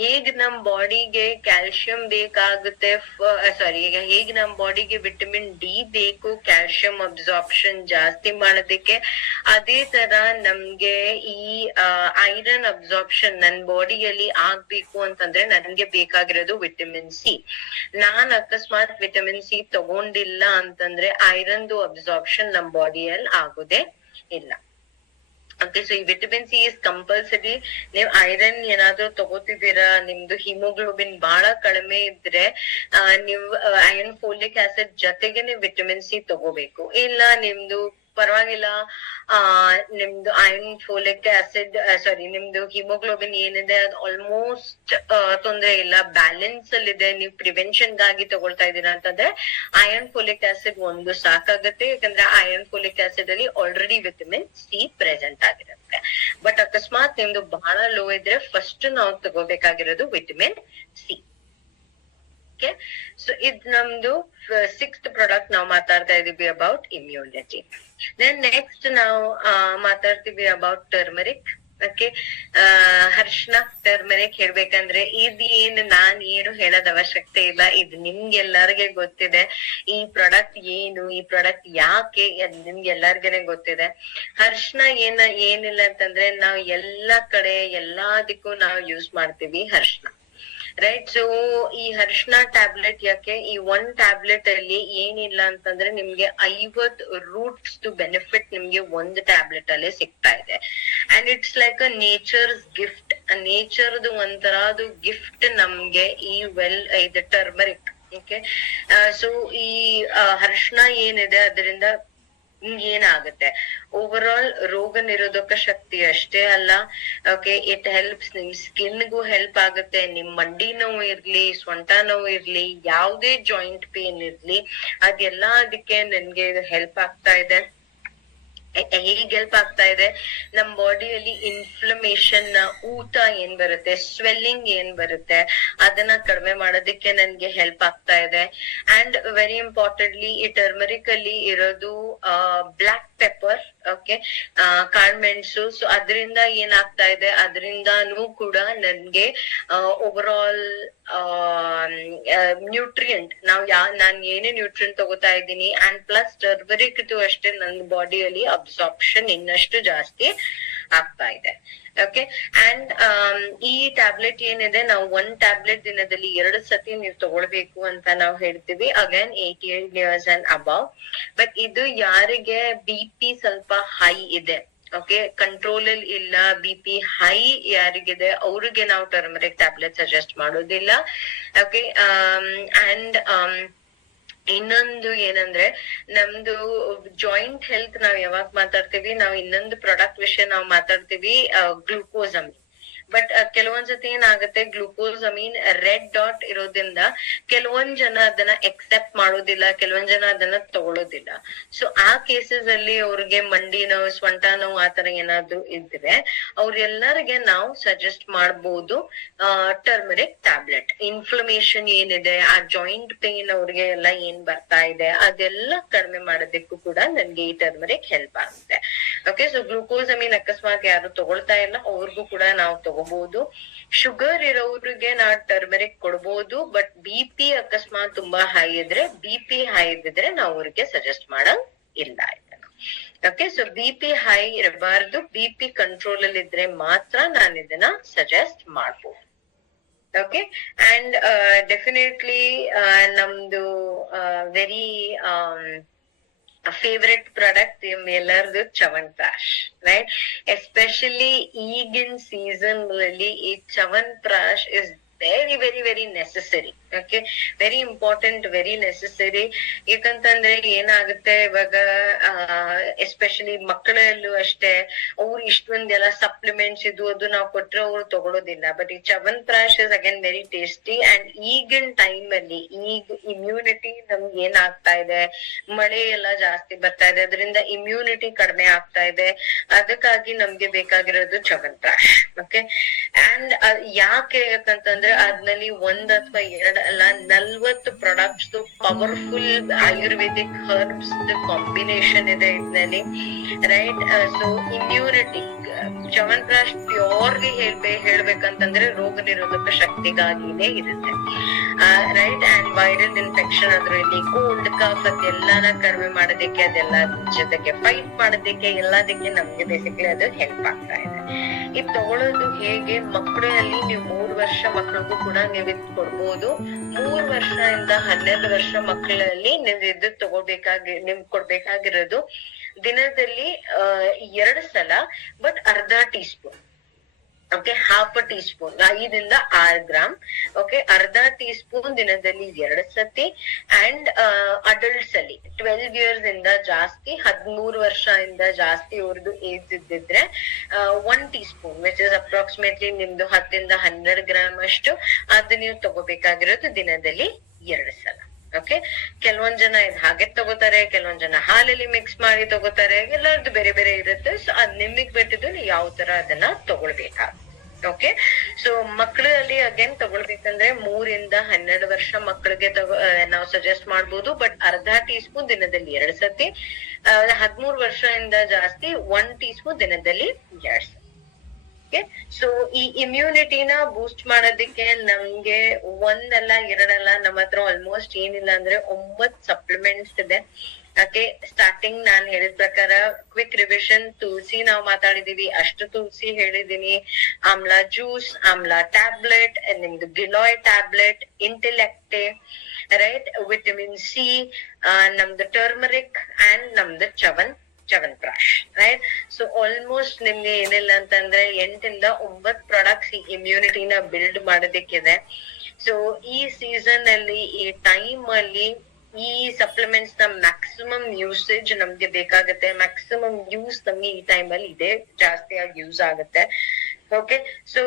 ಹೇಗ್ ನಮ್ ಬಾಡಿಗೆ ಕ್ಯಾಲ್ಸಿಯಂ ಬೇಕಾಗುತ್ತೆ, ಸಾರಿ ಹೇಗ್ ನಮ್ ಬಾಡಿಗೆ ವಿಟಮಿನ್ ಡಿ ಬೇಕು ಕ್ಯಾಲ್ಸಿಯಂ ಅಬ್ಸಾರ್ಪ್ಷನ್ ಜಾಸ್ತಿ ಮಾಡೋದಕ್ಕೆ, ಅದೇ ತರ ನಮ್ಗೆ ಈ ಐರನ್ ಅಬ್ಸಾರ್ಪ್ಷನ್ ನನ್ ಬಾಡಿಯಲ್ಲಿ ಆಗ್ಬೇಕು ಅಂತಂದ್ರೆ ನನ್ಗೆ ಬೇಕಾಗಿರೋದು ವಿಟಮಿನ್ ಸಿ. ನಾನ್ ಅಕಸ್ಮಾತ್ ವಿಟಮಿನ್ ಸಿ ತಗೊಂಡಿಲ್ಲ ಅಂತಂದ್ರೆ ಐರನ್ದು ಅಬ್ಸಾರ್ಪ್ಷನ್ ನಮ್ ಬಾಡಿಯಲ್ಲಿ ಆಗೋದೇ ಇಲ್ಲ. ಓಕೆ, ಸೊ ಈ ವಿಟಮಿನ್ ಸಿ ಇಸ್ ಕಂಪಲ್ಸರಿ. ನೀವ್ ಐರನ್ ಏನಾದ್ರು ತಗೋತಿದ್ದೀರಾ, ನಿಮ್ದು ಹಿಮೋಗ್ಲೋಬಿನ್ ಬಹಳ ಕಡಿಮೆ ಇದ್ರೆ ನೀವು ಐರನ್ ಫೋಲಿಕ್ ಆಸಿಡ್ ಜೊತೆಗೆ ನೀವು ವಿಟಮಿನ್ ಸಿ ತಗೋಬೇಕು. ಇಲ್ಲ ನಿಮ್ದು ಪರವಾಗಿಲ್ಲ, ನಿಮ್ದು ಐರನ್ ಫೋಲಿಕ್ ಆಸಿಡ್ ಸಾರಿ ನಿಮ್ದು ಹಿಮೋಗ್ಲೋಬಿನ್ ಏನಿದೆ ಅದು ಆಲ್ಮೋಸ್ಟ್ ತೊಂದ್ರೆ ಇಲ್ಲ, ಬ್ಯಾಲೆನ್ಸ್ ಅಲ್ಲಿ ಇದೆ, ನೀವು ಪ್ರಿವೆನ್ಷನ್ ಗಾಗಿ ತಗೊಳ್ತಾ ಇದೀರಾ ಅಂತಂದ್ರೆ ಐರನ್ ಫೋಲಿಕ್ ಆಸಿಡ್ ಒಂದು ಸಾಕಾಗುತ್ತೆ. ಯಾಕಂದ್ರೆ ಐರನ್ ಫೋಲಿಕ್ ಆಸಿಡ್ ಅಲ್ಲಿ ಆಲ್ರೆಡಿ ವಿಟಮಿನ್ ಸಿ ಪ್ರೆಸೆಂಟ್ ಆಗಿರುತ್ತೆ. ಬಟ್ ಅಕಸ್ಮಾತ್ ನಿಮ್ದು ಬಹಳ ಲೋ ಇದ್ರೆ ಫಸ್ಟ್ ನಾವು ತಗೋಬೇಕಾಗಿರೋದು ವಿಟಮಿನ್ ಸಿ. ಓಕೆ, ಸೊ ಇದ್ ನಮ್ದು 6th ಪ್ರಾಡಕ್ಟ್ ನಾವು ಮಾತಾಡ್ತಾ ಇದೀವಿ ಅಬೌಟ್ ಇಮ್ಯುನಿಟಿ. ದೆನ್ ನೆಕ್ಸ್ಟ್ ನಾವು ಮಾತಾಡ್ತೀವಿ ಅಬೌಟ್ ಟರ್ಮರಿಕ್. ಓಕೆ, ಅರ್ಶಿನ ಟರ್ಮರಿಕ್ ಹೇಳ್ಬೇಕಂದ್ರೆ ನಾನ್ ಏನು ಹೇಳೋದ್ ಅವಶ್ಯಕತೆ ಇಲ್ಲ, ಇದು ನಿಮ್ಗೆಲ್ಲರಿಗೆ ಗೊತ್ತಿದೆ. ಈ ಪ್ರಾಡಕ್ಟ್ ಏನು, ಈ ಪ್ರಾಡಕ್ಟ್ ಯಾಕೆ, ನಿಮ್ಗೆಲ್ಲರಿಗೇನೆ ಗೊತ್ತಿದೆ. ಅರ್ಶಿನ ಏನಿಲ್ಲ ಅಂತಂದ್ರೆ ನಾವು ಎಲ್ಲಾ ಕಡೆ ಎಲ್ಲದಕ್ಕೂ ನಾವು ಯೂಸ್ ಮಾಡ್ತೀವಿ ಅರ್ಶಿನ, ರೈಟ್. ಸೊ ಈ ಅರ್ಶಿನ ಟ್ಯಾಬ್ಲೆಟ್ ಯಾಕೆ, ಈ 1 ಟ್ಯಾಬ್ಲೆಟ್ ಅಲ್ಲಿ ಏನಿಲ್ಲ ಅಂತಂದ್ರೆ ನಿಮ್ಗೆ 50 ರೂಟ್ಸ್ ಬೆನಿಫಿಟ್ ನಿಮ್ಗೆ 1 ಟ್ಯಾಬ್ಲೆಟ್ ಅಲ್ಲಿ ಸಿಗ್ತಾ ಇದೆ. And it's like a nature's gift, ನೇಚರ್ದು ಒಂಥರದು ಗಿಫ್ಟ್ ನಮ್ಗೆ ಈ ಇದು ಟರ್ಮರಿಕ್. ಓಕೆ, ಸೊ ಈ ಅರ್ಶಿನ ಏನಿದೆ ಅದರಿಂದ ಏನಾಗುತ್ತೆ, ಓವರ್ ಆಲ್ ರೋಗ ನಿರೋಧಕ ಶಕ್ತಿ ಅಷ್ಟೇ ಅಲ್ಲ, ಓಕೆ, ಇಟ್ ಹೆಲ್ಪ್ಸ್ ನಿಮ್ ಸ್ಕಿನ್ಗೂ ಹೆಲ್ಪ್ ಆಗುತ್ತೆ. ನಿಮ್ ಮಂಡಿ ನೋವು ಇರ್ಲಿ, ಸೊಂಟ ನೋವು ಇರ್ಲಿ, ಯಾವ್ದೇ ಜಾಯಿಂಟ್ ಪೇನ್ ಇರ್ಲಿ, ಅದೆಲ್ಲ ಅದಕ್ಕೆ ನನ್ಗೆ ಹೆಲ್ಪ್ ಆಗ್ತಾ ಇದೆ. ಹೇಗ್ ಹೆಲ್ಪ್ ಆಗ್ತಾ ಇದೆ, ನಮ್ ಬಾಡಿಯಲ್ಲಿ ಇನ್ಫ್ಲಮೇಷನ್, ಊತ ಏನ್ ಬರುತ್ತೆ, ಸ್ವೆಲ್ಲಿಂಗ್ ಏನ್ ಬರುತ್ತೆ, ಅದನ್ನ ಕಡಿಮೆ ಮಾಡೋದಕ್ಕೆ ನನ್ಗೆ ಹೆಲ್ಪ್ ಆಗ್ತಾ ಇದೆ. ಅಂಡ್ ವೆರಿ ಇಂಪಾರ್ಟೆಂಟ್ಲಿ ಈ ಟರ್ಮರಿಕ್ ಅಲ್ಲಿ ಇರೋದು ಬ್ಲಾಕ್ ಪೆಪ್ಪರ್, ಓಕೆ, ಕಾಳ್ಮೆಣಸು. ಸೊ ಅದರಿಂದ ಏನಾಗ್ತಾ ಇದೆ, ಅದರಿಂದಾನು ಕೂಡ ನನ್ಗೆ ಓವರ್ ಆಲ್ ನ್ಯೂಟ್ರಿಯೆಂಟ್ ನಾನ್ ಏನೇ ನ್ಯೂಟ್ರಿಯೆಂಟ್ ತಗೋತಾ ಇದ್ದೀನಿ, ಅಂಡ್ ಪ್ಲಸ್ ಟರ್ಮರಿಕ್ ಅಷ್ಟೇ ನನ್ನ ಬಾಡಿಯಲ್ಲಿ ಅಬ್ಸಾರ್ಪ್ಷನ್ ಇನ್ನಷ್ಟು ಜಾಸ್ತಿ ಆಗ್ತಾ ಇದೆ. ಓಕೆ, ಅಂಡ್ ಈ ಟ್ಯಾಬ್ಲೆಟ್ ಏನಿದೆ, ನಾವು 1 ಟ್ಯಾಬ್ಲೆಟ್ ದಿನದಲ್ಲಿ 2 ಸತಿ ನೀವು ತಗೊಳ್ಬೇಕು ಅಂತ ನಾವು ಹೇಳ್ತೀವಿ. Again 88 years and above. But ಇದು ಯಾರಿಗೆ BP ಸ್ವಲ್ಪ ಹೈ ಇದೆ, ಓಕೆ, ಕಂಟ್ರೋಲ್ ಅಲ್ಲಿ ಇಲ್ಲ, BP ಹೈ ಯಾರಿಗಿದೆ ಅವ್ರಿಗೆ ನಾವು ಟರ್ಮರಿಕ್ ಟ್ಯಾಬ್ಲೆಟ್ ಸಜೆಸ್ಟ್ ಮಾಡೋದಿಲ್ಲ. ಓಕೆ, ಅಂಡ್ ಇನ್ನೊಂದು ಏನಂದ್ರೆ ನಮ್ದು ಜಾಯಿಂಟ್ ಹೆಲ್ತ್ ನಾವ್ ಯಾವಾಗ ಮಾತಾಡ್ತೀವಿ, ನಾವು ಇನ್ನೊಂದು ಪ್ರಾಡಕ್ಟ್ ವಿಷಯ ನಾವು ಮಾತಾಡ್ತೀವಿ, ಗ್ಲೂಕೋಸಮಿನ್. ಬಟ್ ಕೆಲವೊಂದ್ಸತಿ ಏನಾಗುತ್ತೆ, ಗ್ಲೂಕೋಸಮೀನ್ ರೆಡ್ ಡಾಟ್ ಇರೋದ್ರಿಂದ ಕೆಲವೊಂದ್ ಜನ ಅದನ್ನ ಎಕ್ಸೆಪ್ಟ್ ಮಾಡೋದಿಲ್ಲ, ಕೆಲವೊಂದ್ ಜನ ಅದನ್ನ ತಗೊಳ್ಳೋದಿಲ್ಲ. ಸೊ ಆ ಕೇಸಸ್ ಅಲ್ಲಿ ಅವ್ರಿಗೆ ಮಂಡಿ ನೋವು, ಸೊಂಟ ನೋವು ಆತರ ಏನಾದ್ರು ಇದ್ರೆ ಅವ್ರೆಲ್ಲರಿಗೆ ನಾವು ಸಜೆಸ್ಟ್ ಮಾಡ್ಬೋದು ಟರ್ಮರಿಕ್ ಟ್ಯಾಬ್ಲೆಟ್. ಇನ್ಫ್ಲಮೇಷನ್ ಏನಿದೆ, ಆ ಜಾಯಿಂಟ್ ಪೇನ್ ಅವ್ರಿಗೆ ಎಲ್ಲ ಏನ್ ಬರ್ತಾ ಇದೆ ಅದೆಲ್ಲ ಕಡಿಮೆ ಮಾಡೋದಕ್ಕೂ ಕೂಡ ನನ್ಗೆ ಈ ಟರ್ಮರಿಕ್ ಹೆಲ್ಪ್ ಆಗುತ್ತೆ. ಓಕೆ, ಸೊ ಗ್ಲೂಕೋಸಮೀನ್ ಅಕಸ್ಮಾತ್ ಯಾರು ತಗೊಳ್ತಾ ಇಲ್ಲ ಅವ್ರಿಗೂ ಕೂಡ ನಾವು ತಗೋಬಹುದು. ಶುಗರ್ ಇರೋರಿಗೆ ನಾವು ಟರ್ಮರಿಕ್ ಕೊಡ್ಬೋದು. ಬಟ್ BP ಅಕಸ್ಮಾತ್ ತುಂಬಾ ಹೈ ಇದ್ರೆ, BP ಹೈ ಇದ್ರೆ ನಾವು ಅವ್ರಿಗೆ ಸಜೆಸ್ಟ್ ಮಾಡಂಗ್ ಇಲ್ಲ ಇದನ್ನ. ಓಕೆ, ಸೊ BP ಹೈ ಇರಬಾರ್ದು, BP ಕಂಟ್ರೋಲ್ ಅಲ್ಲಿ ಇದ್ರೆ ಮಾತ್ರ ನಾನು ಇದನ್ನ ಸಜೆಸ್ಟ್ ಮಾಡ್ಬೋದು. ಓಕೆ, ಅಂಡ್ ಡೆಫಿನೆಟ್ಲಿ ನಮ್ದು ವೆರಿ ಫೇವ್ರೆಟ್ ಪ್ರಾಡಕ್ಟ್ ಎಲ್ಲರದು ಚ್ಯವನ್ಪ್ರಾಶ್, ರೈಟ್. ಎಸ್ಪೆಷಲಿ ಈಗಿನ ಸೀಸನ್ ಅಲ್ಲಿ ಈ chyawanprash is very very very necessary. Okay, very important, very necessary. ಯಾಕಂತಂದ್ರೆ ಏನಾಗುತ್ತೆ ಇವಾಗ ಎಸ್ಪೆಷಲಿ ಮಕ್ಕಳಲ್ಲೂ ಅಷ್ಟೇ, ಅವ್ರು ಇಷ್ಟೊಂದೆಲ್ಲ ಸಪ್ಲಿಮೆಂಟ್ಸ್ ಇದು ಅದು ನಾವು ಕೊಟ್ರೆ ಅವ್ರು ತಗೊಳೋದಿಲ್ಲ. ಬಟ್ ಈ chyawanprash is again very tasty. And ಈಗಿನ ಟೈಮ್ ಅಲ್ಲಿ ಈಗ ಇಮ್ಯುನಿಟಿ ನಮ್ಗೆ ಏನಾಗ್ತಾ ಇದೆ, ಮಳೆ ಎಲ್ಲ ಜಾಸ್ತಿ ಬರ್ತಾ ಇದೆ, ಅದರಿಂದ ಇಮ್ಯುನಿಟಿ ಕಡಿಮೆ ಆಗ್ತಾ ಇದೆ. ಅದಕ್ಕಾಗಿ ನಮ್ಗೆ ಬೇಕಾಗಿರೋದು ಚ್ಯವನ್ಪ್ರಾಶ್. ಓಕೆ, ಅಂಡ್ ಯಾಕೆ ಯಾಕಂತಂದ್ರೆ ಅದ್ರಲ್ಲಿ 1 ಅಥವಾ 2 ಅಲ್ಲ 40 products powerful Ayurvedic herbs combination ಇದೆ ಇದ್ರಲ್ಲಿ, right. So immunity, Chyawanprash purely ಹೇಳ್ಬೇಕಂತಂದ್ರೆ ರೋಗ ನಿರೋಧಕ ಶಕ್ತಿಗಾಗಿನೇ ಇರುತ್ತೆ, ರೈಟ್. ಅಂಡ್ ವೈರಲ್ ಇನ್ಫೆಕ್ಷನ್ ಅದ್ರಲ್ಲಿ ಕೋಲ್ಡ್ ಕಫ್ ಅದೆಲ್ಲಾನ ಕಡಿಮೆ ಮಾಡೋದಕ್ಕೆ, ಅದೆಲ್ಲ ಜೊತೆಗೆ ಫೈಟ್ ಮಾಡೋದಕ್ಕೆ ಎಲ್ಲದಕ್ಕೆ ನಮ್ಗೆ ಬೇಸಿಕಲಿ ಅದು ಹೆಲ್ಪ್ ಆಗ್ತಾ ಇದೆ. ಇದು ತಗೊಳ್ಳೋದು ಹೇಗೆ, ಮಕ್ಕಳಲ್ಲಿ ನೀವು 3 ವರ್ಷ ಮಕ್ಕಳಿಗೂ ಕೂಡ ನೀವು ಇದು ಕೊಡ್ಬೋದು. 3 ವರ್ಷದಿಂದ 12 ವರ್ಷ ಮಕ್ಕಳಲ್ಲಿ ನೀವು ಇದು ನಿಮ್ಗೆ ಕೊಡ್ಬೇಕಾಗಿರೋದು ದಿನದಲ್ಲಿ 2 ಸಲ, ಬಟ್ ಅರ್ಧ tea spoon, okay, half tea spoon, 5 ರಿಂದ 6 ಗ್ರಾಮ್, ಓಕೆ, ಅರ್ಧ ಟೀ ಸ್ಪೂನ್ ದಿನದಲ್ಲಿ 2 ಸತಿ. ಅಂಡ್ ಅಡಲ್ಟ್ಸ್ ಅಲ್ಲಿ 12 ಇಯರ್ಸ್ ಇಂದ ಜಾಸ್ತಿ, 13 ವರ್ಷ ಇಂದ ಜಾಸ್ತಿ ಅವ್ರದ್ದು ಏಜ್ ಇದ್ದಿದ್ರೆ 1 tea spoon which is approximately ನಿಮ್ದು 10 ರಿಂದ 12 ಗ್ರಾಮ್ ಅಷ್ಟು, ಅದು ನೀವು ತಗೋಬೇಕಾಗಿರೋದು ದಿನದಲ್ಲಿ 2 ಸಲ. ಓಕೆ, ಕೆಲವೊಂದ್ ಜನ ಇದ್ ಹಾಗೆ ತಗೋತಾರೆ, ಕೆಲವೊಂದ್ ಜನ ಹಾಲಲ್ಲಿ ಮಿಕ್ಸ್ ಮಾಡಿ ತಗೋತಾರೆ, ಎಲ್ಲರದ್ದು ಬೇರೆ ಬೇರೆ ಇರುತ್ತೆ. ಸೊ ಅದ್ ನಿಮಗ್ ಬಿಟ್ಟಿದ್ದು ನೀವು ಯಾವ ತರ ಅದನ್ನ ತಗೊಳ್ಬೇಕಾಗುತ್ತೆ. ಓಕೆ, ಸೊ ಮಕ್ಕಳಲ್ಲಿ ಅಗೇನ್ ತಗೊಳ್ಬೇಕಂದ್ರೆ 3 ರಿಂದ 12 ವರ್ಷ ಮಕ್ಕಳಿಗೆ ನಾವು ಸಜೆಸ್ಟ್ ಮಾಡ್ಬೋದು, ಬಟ್ ಅರ್ಧ ಟೀ ಸ್ಪೂನ್ ದಿನದಲ್ಲಿ 2 ಸತಿ. 13 ವರ್ಷ ಇಂದ ಜಾಸ್ತಿ 1 ಟೀ ಸ್ಪೂನ್ ದಿನದಲ್ಲಿ 2 ಸತಿ. ಸೊ ಈ ಇಮ್ಯುನಿಟಿನ ಬೂಸ್ಟ್ ಮಾಡೋದಕ್ಕೆ ನಮ್ಗೆ 1 ಅಲ್ಲ 2 ಅಲ್ಲ, ನಮ್ಮ ಹತ್ರ ಆಲ್ಮೋಸ್ಟ್ ಏನಿಲ್ಲ ಅಂದ್ರೆ 9 ಸಪ್ಲಿಮೆಂಟ್ಸ್ ಇದೆ. ಓಕೆ, ಸ್ಟಾರ್ಟಿಂಗ್ ನಾನ್ ಹೇಳಿದ ಪ್ರಕಾರ ಕ್ವಿಕ್ ರಿವಿಷನ್, ತುಳಸಿ ನಾವು ಮಾತಾಡಿದೀವಿ, ಅಷ್ಟು ತುಳಸಿ ಹೇಳಿದೀನಿ, ಆಮ್ಲಾ ಜ್ಯೂಸ್, ಆಮ್ಲಾ ಟ್ಯಾಬ್ಲೆಟ್, ನಿಮ್ದು ಗಿಲಾಯ್ ಟ್ಯಾಬ್ಲೆಟ್, ಇಂಟೆಲೆಕ್ಟೆ, ರೈಟ್, ವಿಟಮಿನ್ ಸಿ, ನಮ್ದು ಟರ್ಮರಿಕ್ ಅಂಡ್ ನಮ್ದು ಚ್ಯವನ್ಪ್ರಾಶ್, ರೈಟ್. ಸೊ ಆಲ್ಮೋಸ್ಟ್ ನಿಮ್ಗೆ ಏನಿಲ್ಲ ಅಂತಂದ್ರೆ 8 ರಿಂದ 9 ಪ್ರಾಡಕ್ಟ್ಸ್ ಈ ಇಮ್ಯುನಿಟಿನ ಬಿಲ್ಡ್ ಮಾಡೋದಕ್ಕಿದೆ. ಸೊ ಈ ಸೀಸನ್ ಅಲ್ಲಿ, ಈ ಟೈಮ್ ಅಲ್ಲಿ ಈ ಸಪ್ಲಿಮೆಂಟ್ಸ್ ನ ಮ್ಯಾಕ್ಸಿಮಮ್ ಯೂಸೇಜ್ ನಮ್ಗೆ ಬೇಕಾಗುತ್ತೆ, ಮ್ಯಾಕ್ಸಿಮಮ್ ಯೂಸ್ ನಮ್ಗೆ ಈ ಟೈಮ್ ಅಲ್ಲಿ ಇದೆ, ಜಾಸ್ತಿಯಾಗಿ ಯೂಸ್ ಆಗುತ್ತೆ. ಓಕೆ, ಸೊ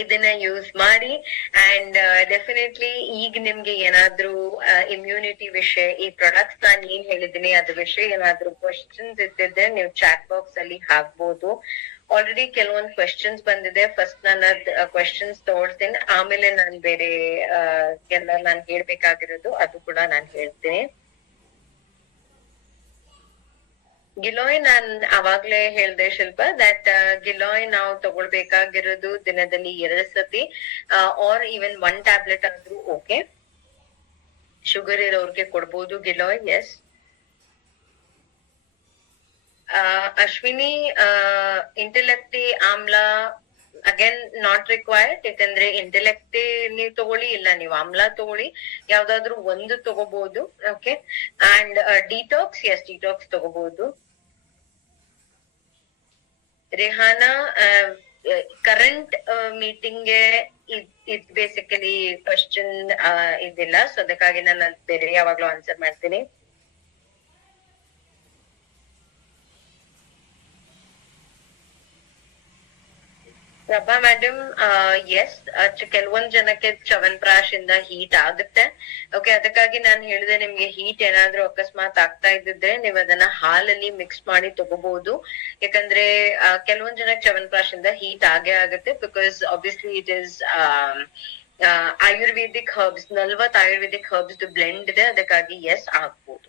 ಇದನ್ನ ಯೂಸ್ ಮಾಡಿ. ಅಂಡ್ ಡೆಫಿನೆಟ್ಲಿ ಈಗ ನಿಮ್ಗೆ ಏನಾದ್ರೂ ಇಮ್ಯುನಿಟಿ ವಿಷಯ, ಈ ಪ್ರಾಡಕ್ಟ್ಸ್ ನಾನು ಏನ್ ಹೇಳಿದೀನಿ ಅದ್ರ ವಿಷಯ ಏನಾದ್ರೂ ಕ್ವಶನ್ಸ್ ಇದ್ದಿದ್ರೆ ನೀವು ಚಾಟ್ ಬಾಕ್ಸ್ ಅಲ್ಲಿ ಹಾಕ್ಬೋದು. ಆಲ್ರೆಡಿ ಕೆಲವೊಂದು ಕ್ವೆಶನ್ಸ್ ಬಂದಿದೆ. ಫಸ್ಟ್ ನಾನು ಕ್ವೆಶನ್ಸ್ ತೋರಿಸ್ತೀನಿ, ಆಮೇಲೆ ನಾನು ಬೇರೆ ಎಲ್ಲ ನಾನು ಹೇಳ್ಬೇಕಾಗಿರೋದು ಅದು ಕೂಡ ನಾನು ಹೇಳ್ತೀನಿ. ಗಿಲಾಯ್ ನಾನ್ ಅವಾಗ್ಲೇ ಹೇಳ್ದೆ ಶಿಲ್ಪ, ದಟ್ ಗಿಲಾಯ್ ನಾವು ತಗೊಳ್ಬೇಕಾಗಿರೋದು ದಿನದಲ್ಲಿ 2 ಸತಿ, ಆರ್ ಈವನ್ 1 ಟ್ಯಾಬ್ಲೆಟ್ ಆದ್ರೂ ಓಕೆ. ಶುಗರ್ ಇರೋರ್ಗೆ ಕೊಡ್ಬೋದು ಗಿಲಾಯ್. ಎಸ್ ಅಶ್ವಿನಿ, ಇಂಟೆಲೆಕ್ಟಿ ಆಮ್ಲಾ ಅಗೇನ್ ನಾಟ್ ರಿಕ್ವೈರ್ಡ್, ಯಾಕಂದ್ರೆ ಇಂಟೆಲೆಕ್ಟಿ ನೀವು ತಗೊಳ್ಳಿ, ಇಲ್ಲ ನೀವು ಆಮ್ಲಾ ತಗೊಳ್ಳಿ, ಯಾವ್ದಾದ್ರು ಒಂದು ತಗೋಬಹುದು. Okay, and detox, yes detox ತಗೋಬಹುದು. ರೇಹಾನಾ, ಕರೆಂಟ್ ಮೀಟಿಂಗ್ಗೆ ಇದ್ ಬೇಸಿಕಲಿ ಕ್ವಶನ್ ಇದಿಲ್ಲ, ಸೊ ಅದಕ್ಕಾಗಿ ನಾನು ಬೇರೆ ಯಾವಾಗ್ಲೂ ಆನ್ಸರ್ ಮಾಡ್ತೀನಿ. ಪ್ರಭಾ ಮೇಡಮ್, ಎಸ್, ಕೆಲವೊಂದ್ ಜನಕ್ಕೆ ಚ್ಯವನ್ಪ್ರಾಶ್ ಇಂದ ಹೀಟ್ ಆಗುತ್ತೆ. ಓಕೆ, ಅದಕ್ಕಾಗಿ ನಾನು ಹೇಳಿದೆ ನಿಮ್ಗೆ ಹೀಟ್ ಏನಾದ್ರೂ ಅಕಸ್ಮಾತ್ ಆಗ್ತಾ ಇದ್ದಿದ್ರೆ ನೀವು ಅದನ್ನ ಹಾಲಲ್ಲಿ ಮಿಕ್ಸ್ ಮಾಡಿ ತಗೋಬಹುದು. ಯಾಕಂದ್ರೆ ಕೆಲವೊಂದ್ ಜನಕ್ಕೆ ಚ್ಯವನ್ಪ್ರಾಶ್ ಇಂದ ಹೀಟ್ ಆಗೇ ಆಗುತ್ತೆ, because obviously it is Ayurvedic herbs, 40 Ayurvedic herbs blend ಇದೆ, ಅದಕ್ಕಾಗಿ ಎಸ್ ಆಗ್ಬೋದು.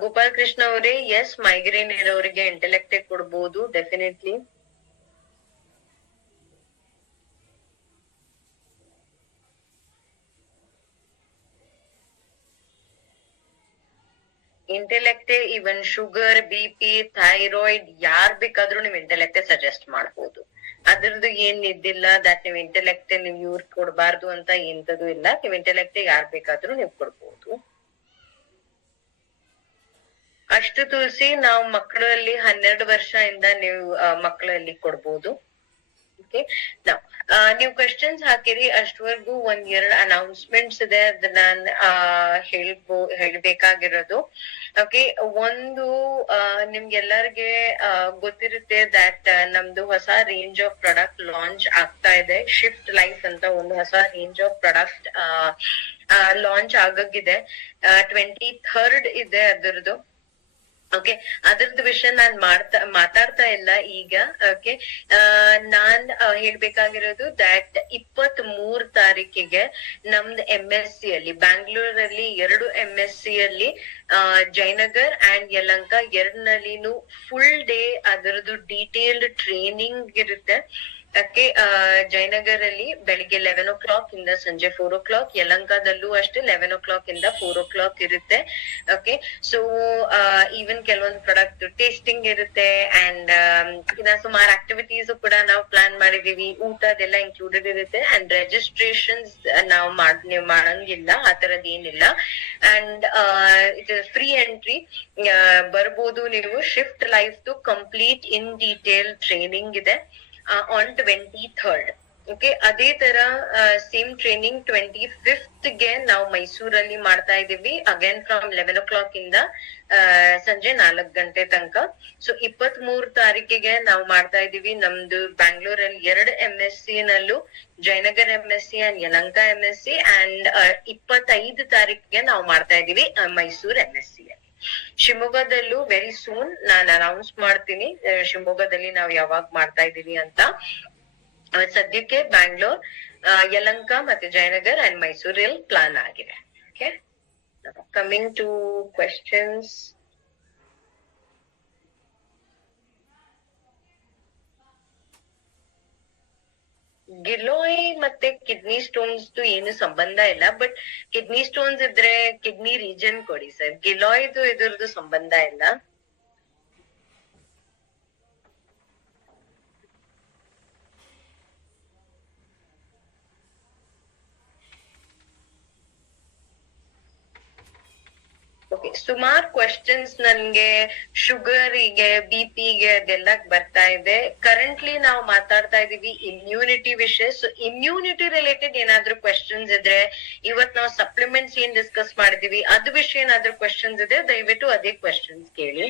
ಗೋಪಾಲ್ ಕೃಷ್ಣ ಅವರೇ, ಎಸ್, ಮೈಗ್ರೇನ್ ಇರೋರಿಗೆ ಇಂಟೆಲೆಕ್ಟೆ ಕೊಡ್ಬೋದು ಡೆಫಿನೆಟ್ಲಿ. ಇಂಟೆಲೆಕ್ಟೆ ಇವನ್ ಶುಗರ್, BP, ಥೈರಾಯ್ಡ್ ಯಾರ್ ಬೇಕಾದ್ರೂ ನೀವು ಇಂಟೆಲೆಕ್ಟೆ ಸಜೆಸ್ಟ್ ಮಾಡ್ಬೋದು. ಅದ್ರದ್ದು ಏನ್ ಇದ್ದಿಲ್ಲ ದಟ್ ನೀವು ಇಂಟೆಲೆಕ್ಟೆ ನೀವು ಇವ್ರ್ ಕೊಡ್ಬಾರ್ದು ಅಂತ ಎಂತದು ಇಲ್ಲ. ನೀವು ಇಂಟೆಲೆಕ್ಟೆ ಯಾರ್ ಬೇಕಾದ್ರೂ ನೀವು ಕೊಡ್ಬೋದು. ಅಷ್ಟು ತುಳಸಿ ನಾವು ಮಕ್ಕಳಲ್ಲಿ 12 ವರ್ಷ ಇಂದ ನೀವು ಮಕ್ಕಳಲ್ಲಿ ಕೊಡ್ಬೋದು. ಓಕೆ, ನೀವು ಕ್ವೆಶನ್ಸ್ ಹಾಕಿರಿ, ಅಷ್ಟವರೆಗೂ 1-2 ಅನೌನ್ಸ್ಮೆಂಟ್ಸ್ ಇದೆ, ಅದನ್ನ ಹೇಳ್ಬೇಕಾಗಿರೋದು. ಓಕೆ, ಒಂದು ನಿಮ್ಗೆಲ್ಲರಿಗೆ ಗೊತ್ತಿರುತ್ತೆ ದಟ್ ನಮ್ದು ಹೊಸ ರೇಂಜ್ ಆಫ್ ಪ್ರಾಡಕ್ಟ್ ಲಾಂಚ್ ಆಗ್ತಾ ಇದೆ. ಶಿಫ್ಟ್ ಲೈಫ್ ಅಂತ ಒಂದು ಹೊಸ ರೇಂಜ್ ಆಫ್ ಪ್ರಾಡಕ್ಟ್ ಲಾಂಚ್ ಆಗಿದೆ. 23rd ಇದೆ ಅದರದ್ದು. ಓಕೆ, ಅದ್ರದ್ದು ವಿಷಯ ನಾನ್ ಮಾತಾಡ್ತಾ ಇಲ್ಲ ಈಗ. ಓಕೆ, ನಾನ್ ಹೇಳ್ಬೇಕಾಗಿರೋದು ದಟ್ 23 ತಾರೀಕಿಗೆ ನಮ್ದು MSc ಅಲ್ಲಿ ಬ್ಯಾಂಗ್ಳೂರಲ್ಲಿ 2 MSc ಅಲ್ಲಿ ಜಯನಗರ್ ಅಂಡ್ ಯಲಹಂಕ ಎರಡ್ನಲ್ಲಿನೂ ಫುಲ್ ಡೇ ಅದರದ್ದು ಡೀಟೇಲ್ಡ್ ಟ್ರೈನಿಂಗ್ ಇರುತ್ತೆ. ಓಕೆ, ಜಯನಗರ್ ಅಲ್ಲಿ ಬೆಳಿಗ್ಗೆ 11 o'clock ಇಂದ ಸಂಜೆ 4 o'clock, ಯಲಹಂಕದಲ್ಲೂ ಅಷ್ಟೇ 11 o'clock ಇಂದ 4 o'clock ಇರುತ್ತೆ. ಓಕೆ, ಸೊ ಈವನ್ ಕೆಲವೊಂದು ಪ್ರಾಡಕ್ಟ್ ಟೇಸ್ಟಿಂಗ್ ಇರುತ್ತೆ ಅಂಡ್ ಇನ್ನ ಸುಮಾರು ಆಕ್ಟಿವಿಟೀಸ್ ಕೂಡ ನಾವು ಪ್ಲಾನ್ ಮಾಡಿದೀವಿ. ಊಟದೆಲ್ಲ ಇನ್ಕ್ಲೂಡೆಡ್ ಇರುತ್ತೆ ಅಂಡ್ ರಿಜಿಸ್ಟ್ರೇಷನ್ಸ್ ನೀವು ಮಾಡಂಗಿಲ್ಲ, ಆ ತರದ್ ಏನಿಲ್ಲ. And it is free entry, ಬರ್ಬೋದು ನೀವು. Shift life complete in detail training ಇದೆ ಆನ್ 23rd. ಓಕೆ, ಅದೇ ತರ ಸೇಮ್ ಟ್ರೈನಿಂಗ್ 25th ಗೆ ನಾವು ಮೈಸೂರಲ್ಲಿ ಮಾಡ್ತಾ ಇದೀವಿ, ಅಗೇನ್ ಫ್ರಮ್ 11 o'clock ಇಂದ ಸಂಜೆ 4 ಗಂಟೆ ತನಕ. ಸೊ 23 ತಾರೀಕಿಗೆ ನಾವು ಮಾಡ್ತಾ ಇದೀವಿ ನಮ್ದು ಬ್ಯಾಂಗ್ಳೂರಲ್ಲಿ 2 MSc ನಲ್ಲೂ, Jayanagar MSc and Yelahanka MSc. And 25 ತಾರೀಕಿಗೆ ನಾವು ಮಾಡ್ತಾ ಇದೀವಿ ಮೈಸೂರ್ MSc. ಶಿವಮೊಗ್ಗದಲ್ಲೂ ವೆರಿ ಸೂನ್ ನಾನು ಅನೌನ್ಸ್ ಮಾಡ್ತೀನಿ ಶಿವಮೊಗ್ಗದಲ್ಲಿ ನಾವು ಯಾವಾಗ ಮಾಡ್ತಾ ಇದೀವಿ ಅಂತ. ಸದ್ಯಕ್ಕೆ ಬ್ಯಾಂಗ್ಳೂರ್, ಯಲಹಂಕ ಮತ್ತೆ ಜಯನಗರ್ ಅಂಡ್ ಮೈಸೂರಲ್ಲಿ ಪ್ಲಾನ್ ಆಗಿದೆ. Okay, coming to questions. Giloy ಮತ್ತೆ ಕಿಡ್ನಿ ಸ್ಟೋನ್ಸ್ ಏನು ಸಂಬಂಧ ಇಲ್ಲ, ಬಟ್ ಕಿಡ್ನಿ ಸ್ಟೋನ್ಸ್ ಇದ್ರೆ ಕಿಡ್ನಿ ರೀಜನ್ ಕೊಡಿ ಸರ್. ಗಿಲೋಯ್ದು ಇದ್ರದ್ದು ಸಂಬಂಧ ಇಲ್ಲ. ಓಕೆ, ಸುಮಾರು ಕ್ವೆಶ್ಚನ್ಸ್ ನನ್ಗೆ ಶುಗರಿಗೆ, BP ಗೆ ಅದೆಲ್ಲ ಬರ್ತಾ ಇದೆ. ಕರೆಂಟ್ಲಿ ನಾವು ಮಾತಾಡ್ತಾ ಇದೀವಿ ಇಮ್ಯುನಿಟಿ ವಿಷಯ. ಸೊ ಇಮ್ಯುನಿಟಿ ರಿಲೇಟೆಡ್ ಏನಾದ್ರು ಕ್ವೆಶ್ಚನ್ಸ್ ಇದ್ರೆ, ಇವತ್ ನಾವು ಸಪ್ಲಿಮೆಂಟ್ಸ್ ಏನ್ ಡಿಸ್ಕಸ್ ಮಾಡಿದೀವಿ ಅದ್ ವಿಷಯ ಏನಾದ್ರು ಕ್ವೆಶ್ಚನ್ಸ್ ಇದೆ, ದಯವಿಟ್ಟು ಅದೇ ಕ್ವೆಶ್ಚನ್ಸ್ ಕೇಳಿ.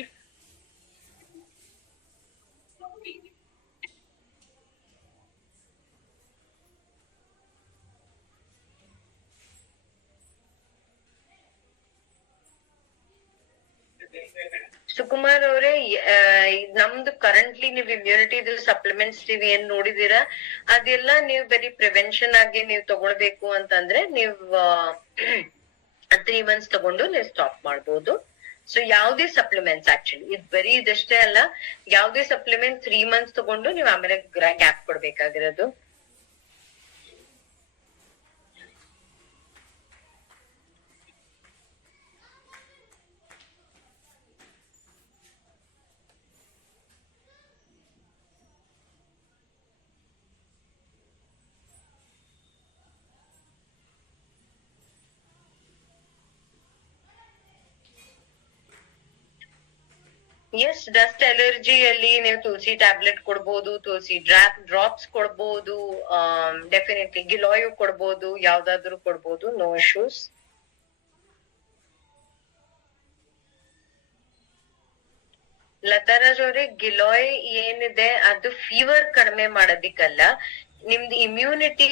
ಸುಕುಮಾರ್ ಅವರೇ, ನಮ್ದು ಕರೆಂಟ್ಲಿ ನೀವು ಇಮ್ಯುನಿಟಿ ಸಪ್ಲಿಮೆಂಟ್ಸ್ ಏನ್ ನೋಡಿದೀರಾ, ಅದೆಲ್ಲ ನೀವು ಬರೀ ಪ್ರಿವೆನ್ಷನ್ ಆಗಿ ನೀವು ತಗೊಳ್ಬೇಕು ಅಂತಂದ್ರೆ ನೀವು 3 months ತಗೊಂಡು ನೀವು ಸ್ಟಾಪ್ ಮಾಡ್ಬೋದು. ಸೊ ಯಾವ್ದೇ ಸಪ್ಲಿಮೆಂಟ್ಸ್ ಆಕ್ಚುಲಿ ಇದು ಬರೀ ಇದಷ್ಟೇ ಅಲ್ಲ, ಯಾವ್ದೇ ಸಪ್ಲಿಮೆಂಟ್ 3 months ತಗೊಂಡು ನೀವು ಆಮೇಲೆ ಗ್ಯಾಪ್ ಕೊಡ್ಬೇಕಾಗಿರೋದು. ಎಸ್, ಡಸ್ಟ್ ಅಲರ್ಜಿಯಲ್ಲಿ ನೀವು ತುಳಸಿ ಟ್ಯಾಬ್ಲೆಟ್ ಕೊಡ್ಬೋದು, ತುಳಸಿ ಡ್ರಾಪ್ಸ್ ಕೊಡ್ಬೋದು, ಡೆಫಿನೆಟ್ಲಿ ಗಿಲಾಯ್ ಕೊಡ್ಬೋದು, ಯಾವ್ದಾದ್ರು ಕೊಡ್ಬೋದು, ನೋ ಇಶ್ಯೂಸ್. ಲತಾರಾಜ್ ಅವ್ರೆ, ಗಿಲಾಯ್ ಏನಿದೆ ಅದು ಫೀವರ್ ಕಡಿಮೆ ಮಾಡೋದಿಕ್ಕಲ್ಲ, ನಿಮ್ದು ಇಮ್ಯುನಿಟಿ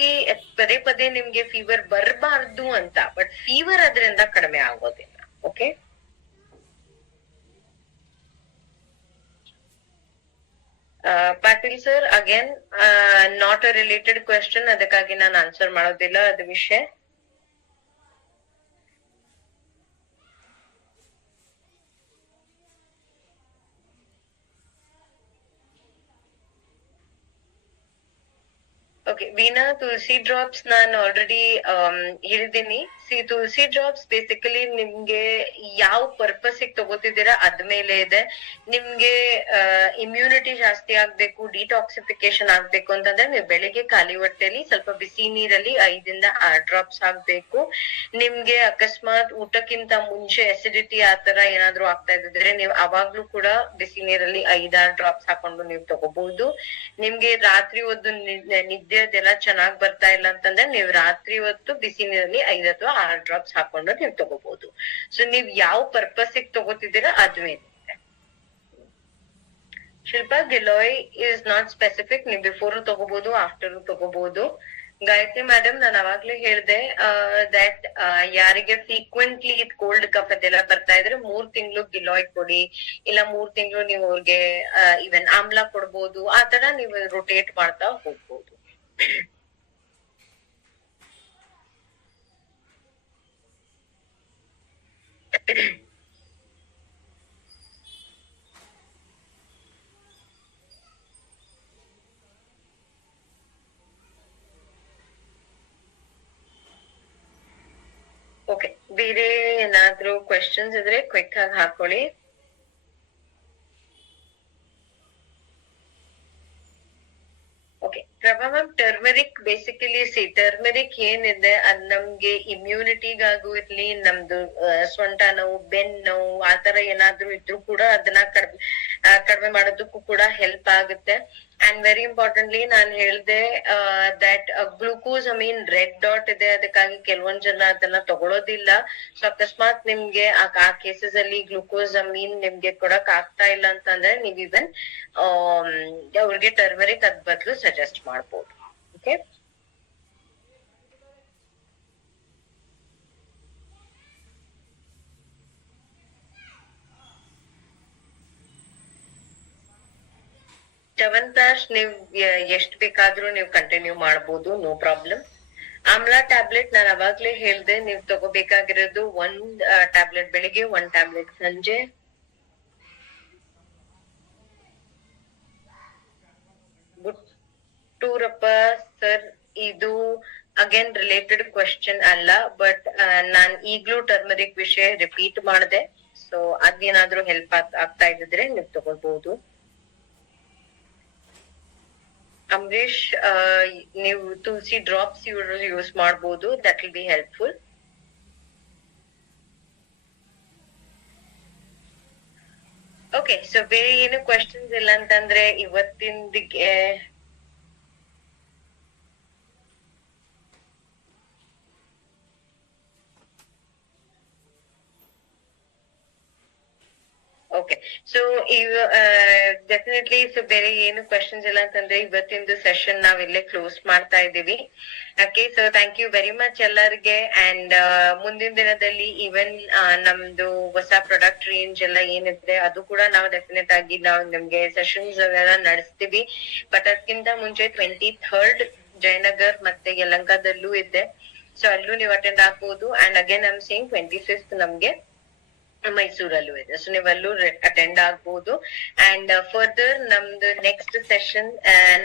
ಪದೇ ಪದೇ ನಿಮ್ಗೆ ಫೀವರ್ ಬರಬಾರ್ದು ಅಂತ, ಬಟ್ ಫೀವರ್ ಅದರಿಂದ ಕಡಿಮೆ ಆಗೋದಿಲ್ಲ. Okay, Patil sir, again not a related question, ಅದಕ್ಕಾಗಿ ನಾನು ಆನ್ಸರ್ ಮಾಡೋದಿಲ್ಲ ಅದು ವಿಷಯ. ಓಕೆ, ವೀಣಾ, ತುಳಸಿ ಡ್ರಾಪ್ಸ್ ನಾನು ಆಲ್ರೆಡಿ ಹೇಳಿದೀನಿ. ತುಳಸಿ ಡ್ರಾಪ್ಸ್ ಬೇಸಿಕಲಿ ನಿಮ್ಗೆ ಯಾವ ಪರ್ಪಸ್ ತಗೋತಿದ್ದೀರಾ ಅದ್ಮೇಲೆ ಇದೆ. ನಿಮ್ಗೆ ಇಮ್ಯುನಿಟಿ ಜಾಸ್ತಿ ಆಗ್ಬೇಕು, ಡಿಟಾಕ್ಸಿಫಿಕೇಶನ್ ಆಗ್ಬೇಕು ಅಂತಂದ್ರೆ ನೀವು ಬೆಳಿಗ್ಗೆ ಖಾಲಿ ಹೊಟ್ಟೆಲಿ ಸ್ವಲ್ಪ ಬಿಸಿ ನೀರಲ್ಲಿ 5 ರಿಂದ 6 ಡ್ರಾಪ್ಸ್ ಹಾಕ್ಬೇಕು. ನಿಮ್ಗೆ ಅಕಸ್ಮಾತ್ ಊಟಕ್ಕಿಂತ ಮುಂಚೆ ಅಸಿಡಿಟಿ ಆತರ ಏನಾದ್ರು ಆಗ್ತಾ ಇದ್ರೆ ನೀವು ಅವಾಗ್ಲೂ ಕೂಡ ಬಿಸಿ ನೀರಲ್ಲಿ 5-6 ಡ್ರಾಪ್ಸ್ ಹಾಕೊಂಡು ನೀವು ತಗೋಬಹುದು. ನಿಮ್ಗೆ ರಾತ್ರಿ ಹೊತ್ತು ನಿದ್ದೆ ಅದೆಲ್ಲ ಚೆನ್ನಾಗ್ ಬರ್ತಾ ಇಲ್ಲ ಅಂತಂದ್ರೆ ನೀವು ರಾತ್ರಿ ಹೊತ್ತು ಬಿಸಿ ನೀರಲ್ಲಿ 5 ಅಥವಾ 6 ಡ್ರಾಪ್ಸ್ ಹಾಕೊಂಡು ನೀವು ತಗೋಬಹುದು. ಸೊ ನೀವ್ ಯಾವ ಪರ್ಪಸ್ ತಗೋತಿದ್ದೀರಾ ಅದ್ ಮೇಲೆ. Shilpa, giloy is not specific, ನೀವು ಬಿಫೋರ್ ತಗೋಬಹುದು, ಆಫ್ಟರ್ ತಗೋಬಹುದು. ಗಾಯತ್ರಿ ಮೇಡಮ್, ನಾನ್ ಅವಾಗ್ಲೇ ಹೇಳ್ದೆ ದಟ್ ಯಾರಿಗೆ ಫ್ರೀಕ್ವೆಂಟ್ಲಿ ಇದ್ ಕೋಲ್ಡ್ ಕಫ್ ಅದೆಲ್ಲ ಬರ್ತಾ ಇದ್ರೆ 3 ತಿಂಗಳು ಗಿಲಾಯ್ಡ್ ಕೊಡಿ, ಇಲ್ಲ 3 ತಿಂಗಳು ನೀವು ಅವ್ರಿಗೆ ಇವನ್ ಆಮ್ಲ ಕೊಡ್ಬೋದು. ಆ ತರ ನೀವು ರೊಟೇಟ್ ಮಾಡ್ತಾ ಹೋಗ್ಬೋದು. ಓಕೆ, ಬೇರೆ ಏನಾದ್ರೂ ಕ್ವೆಶನ್ಸ್ ಇದ್ರೆ ಕ್ವಿಕ್ ಆಗಿ ಹಾಕೊಳ್ಳಿ. Okay Prabha ma'am, turmeric basically turmeric ಏನಿದೆ ಅದ್ ನಮ್ಗೆ ಇಮ್ಯುನಿಟಿಗಾಗೂ ಇರ್ಲಿ, ನಮ್ದು ಸೊಂಟ ನೋವು, ಬೆನ್ ನೋವು ಆತರ ಏನಾದ್ರೂ ಇದ್ರು ಕೂಡ ಅದನ್ನ ಕಡಿಮೆ ಮಾಡೋದಕ್ಕೂ ಕೂಡ ಹೆಲ್ಪ್ ಆಗುತ್ತೆ. ಅಂಡ್ ವೆರಿ ಇಂಪಾರ್ಟೆಂಟ್ಲಿ ನಾನ್ ಹೇಳ್ದೆ ದಟ್ ಗ್ಲೂಕೋಸ್ ರೆಡ್ ಡಾಟ್ ಇದೆ, ಅದಕ್ಕಾಗಿ ಕೆಲವೊಂದ್ ಜನ ಅದನ್ನ ತಗೊಳೋದಿಲ್ಲ. ಸೊ ಅಕಸ್ಮಾತ್ ನಿಮ್ಗೆ ಆ ಕೇಸಸ್ ಅಲ್ಲಿ ಗ್ಲೂಕೋಸ್ ನಿಮ್ಗೆ ಕೊಡಕ್ ಆಗ್ತಾ ಇಲ್ಲ ಅಂತಂದ್ರೆ ನೀವ್ ಇವನ್ ಅವ್ರಿಗೆ ಟರ್ಮರಿಕ್ ಅದ್ ಬದಲು ಸಜೆಸ್ಟ್ ಮಾಡ್ಬೋದು. ಓಕೆ, ಚವನ್ಪ್ರಾಶ್ ನೀವ್ ಎಷ್ಟ್ ಬೇಕಾದ್ರೂ ನೀವ್ ಕಂಟಿನ್ಯೂ ಮಾಡ್ಬೋದು, ನೋ ಪ್ರಾಬ್ಲಮ್. ಆಮ್ಲಾ ಟ್ಯಾಬ್ಲೆಟ್ ನಾನು ಅವಾಗ್ಲೇ ಹೇಳ್ದೆ, ನೀವ್ ತಗೋಬೇಕಾಗಿರೋದು 1 ಟ್ಯಾಬ್ಲೆಟ್ ಬೆಳಿಗ್ಗೆ, 1 ಟ್ಯಾಬ್ಲೆಟ್ ಸಂಜೆ. ಗುಟ್ಟೂರಪ್ಪ ಸರ್, ಇದು ಅಗೇನ್ ರಿಲೇಟೆಡ್ ಕ್ವೆಶ್ಚನ್ ಅಲ್ಲ, ಬಟ್ ನಾನ್ ಈಗ್ಲೂ ಟರ್ಮರಿಕ್ ವಿಷಯ ರಿಪೀಟ್ ಮಾಡ್ದೆ. ಸೊ ಅದೇನಾದ್ರೂ ಹೆಲ್ಪ್ ಆಗ್ತಾ ಇದ್ರೆ ನೀವ್ ತಗೋಬಹುದು. ಅಂಬರೀಶ್, ನೀವು ತುಳಸಿ ಡ್ರಾಪ್ಸ್ ಯೂಸ್ ಮಾಡ್ಬೋದು, that will be helpful. Okay, so ಬೇರೆ ಏನು ಕ್ವೆಶನ್ಸ್ ಇಲ್ಲ ಅಂತಂದ್ರೆ ಇವತ್ತಿಂದಿಗೆ ಓಕೆ. ಸೊ ಡೆಫಿನೆಟ್ಲಿ ಸೊ ಬೇರೆ ಏನು ಕ್ವೆಶನ್ಸ್ ಇಲ್ಲ ಅಂತಂದ್ರೆ ಇವತ್ತಿಂದು ಸೆಷನ್ ನಾವಿಲ್ಲೇ ಕ್ಲೋಸ್ ಮಾಡ್ತಾ ಇದೀವಿ. Okay, so thank you very much ಎಲ್ಲರಿಗೆ. ಅಂಡ್ ಮುಂದಿನ ದಿನದಲ್ಲಿ ಈವನ್ ನಮ್ದು ಹೊಸ ಪ್ರಾಡಕ್ಟ್ ರೇಂಜ್ ಎಲ್ಲ ಏನಿದ್ರೆ ಅದು ಕೂಡ ನಾವು ಡೆಫಿನೆಟ್ ಆಗಿ ನಾವು ನಿಮ್ಗೆ ಸೆಷನ್ಸ್ ಎಲ್ಲ ನಡೆಸ್ತೀವಿ. ಬಟ್ ಅದಕ್ಕಿಂತ ಮುಂಚೆ 23rd ಜಯನಗರ್ ಮತ್ತೆ ಯಲಹಂಕದಲ್ಲೂ ಇದೆ, ಸೊ ಅಲ್ಲೂ ನೀವು ಅಟೆಂಡ್ ಆಗ್ಬೋದು. And again I am saying 25th ನಮ್ಗೆ ಮೈಸೂರಲ್ಲೂ ಇದೆ, ಸೊ ನೀವಲ್ಲೂ ಅಟೆಂಡ್ ಆಗ್ಬೋದು. ಅಂಡ್ ಫರ್ದರ್ ನಮ್ದು ನೆಕ್ಸ್ಟ್ ಸೆಷನ್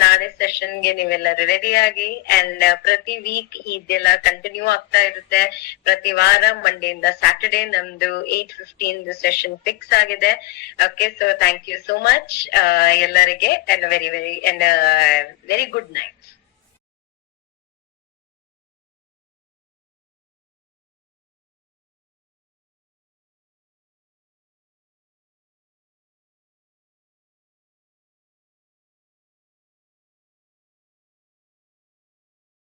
ನಾಳೆ ಸೆಷನ್ಗೆ ನೀವೆಲ್ಲರೂ ರೆಡಿ ಆಗಿ. ಅಂಡ್ ಪ್ರತಿ ವೀಕ್ ಇದೆಲ್ಲ ಕಂಟಿನ್ಯೂ ಆಗ್ತಾ ಇರುತ್ತೆ. ಪ್ರತಿ ವಾರ ಮಂಡೆಯಿಂದ ಸ್ಯಾಟರ್ಡೆ ನಮ್ದು 8:15 ಸೆಷನ್ ಫಿಕ್ಸ್ ಆಗಿದೆ. Okay, so thank you so much ಎಲ್ಲರಿಗೆ. And very very good night.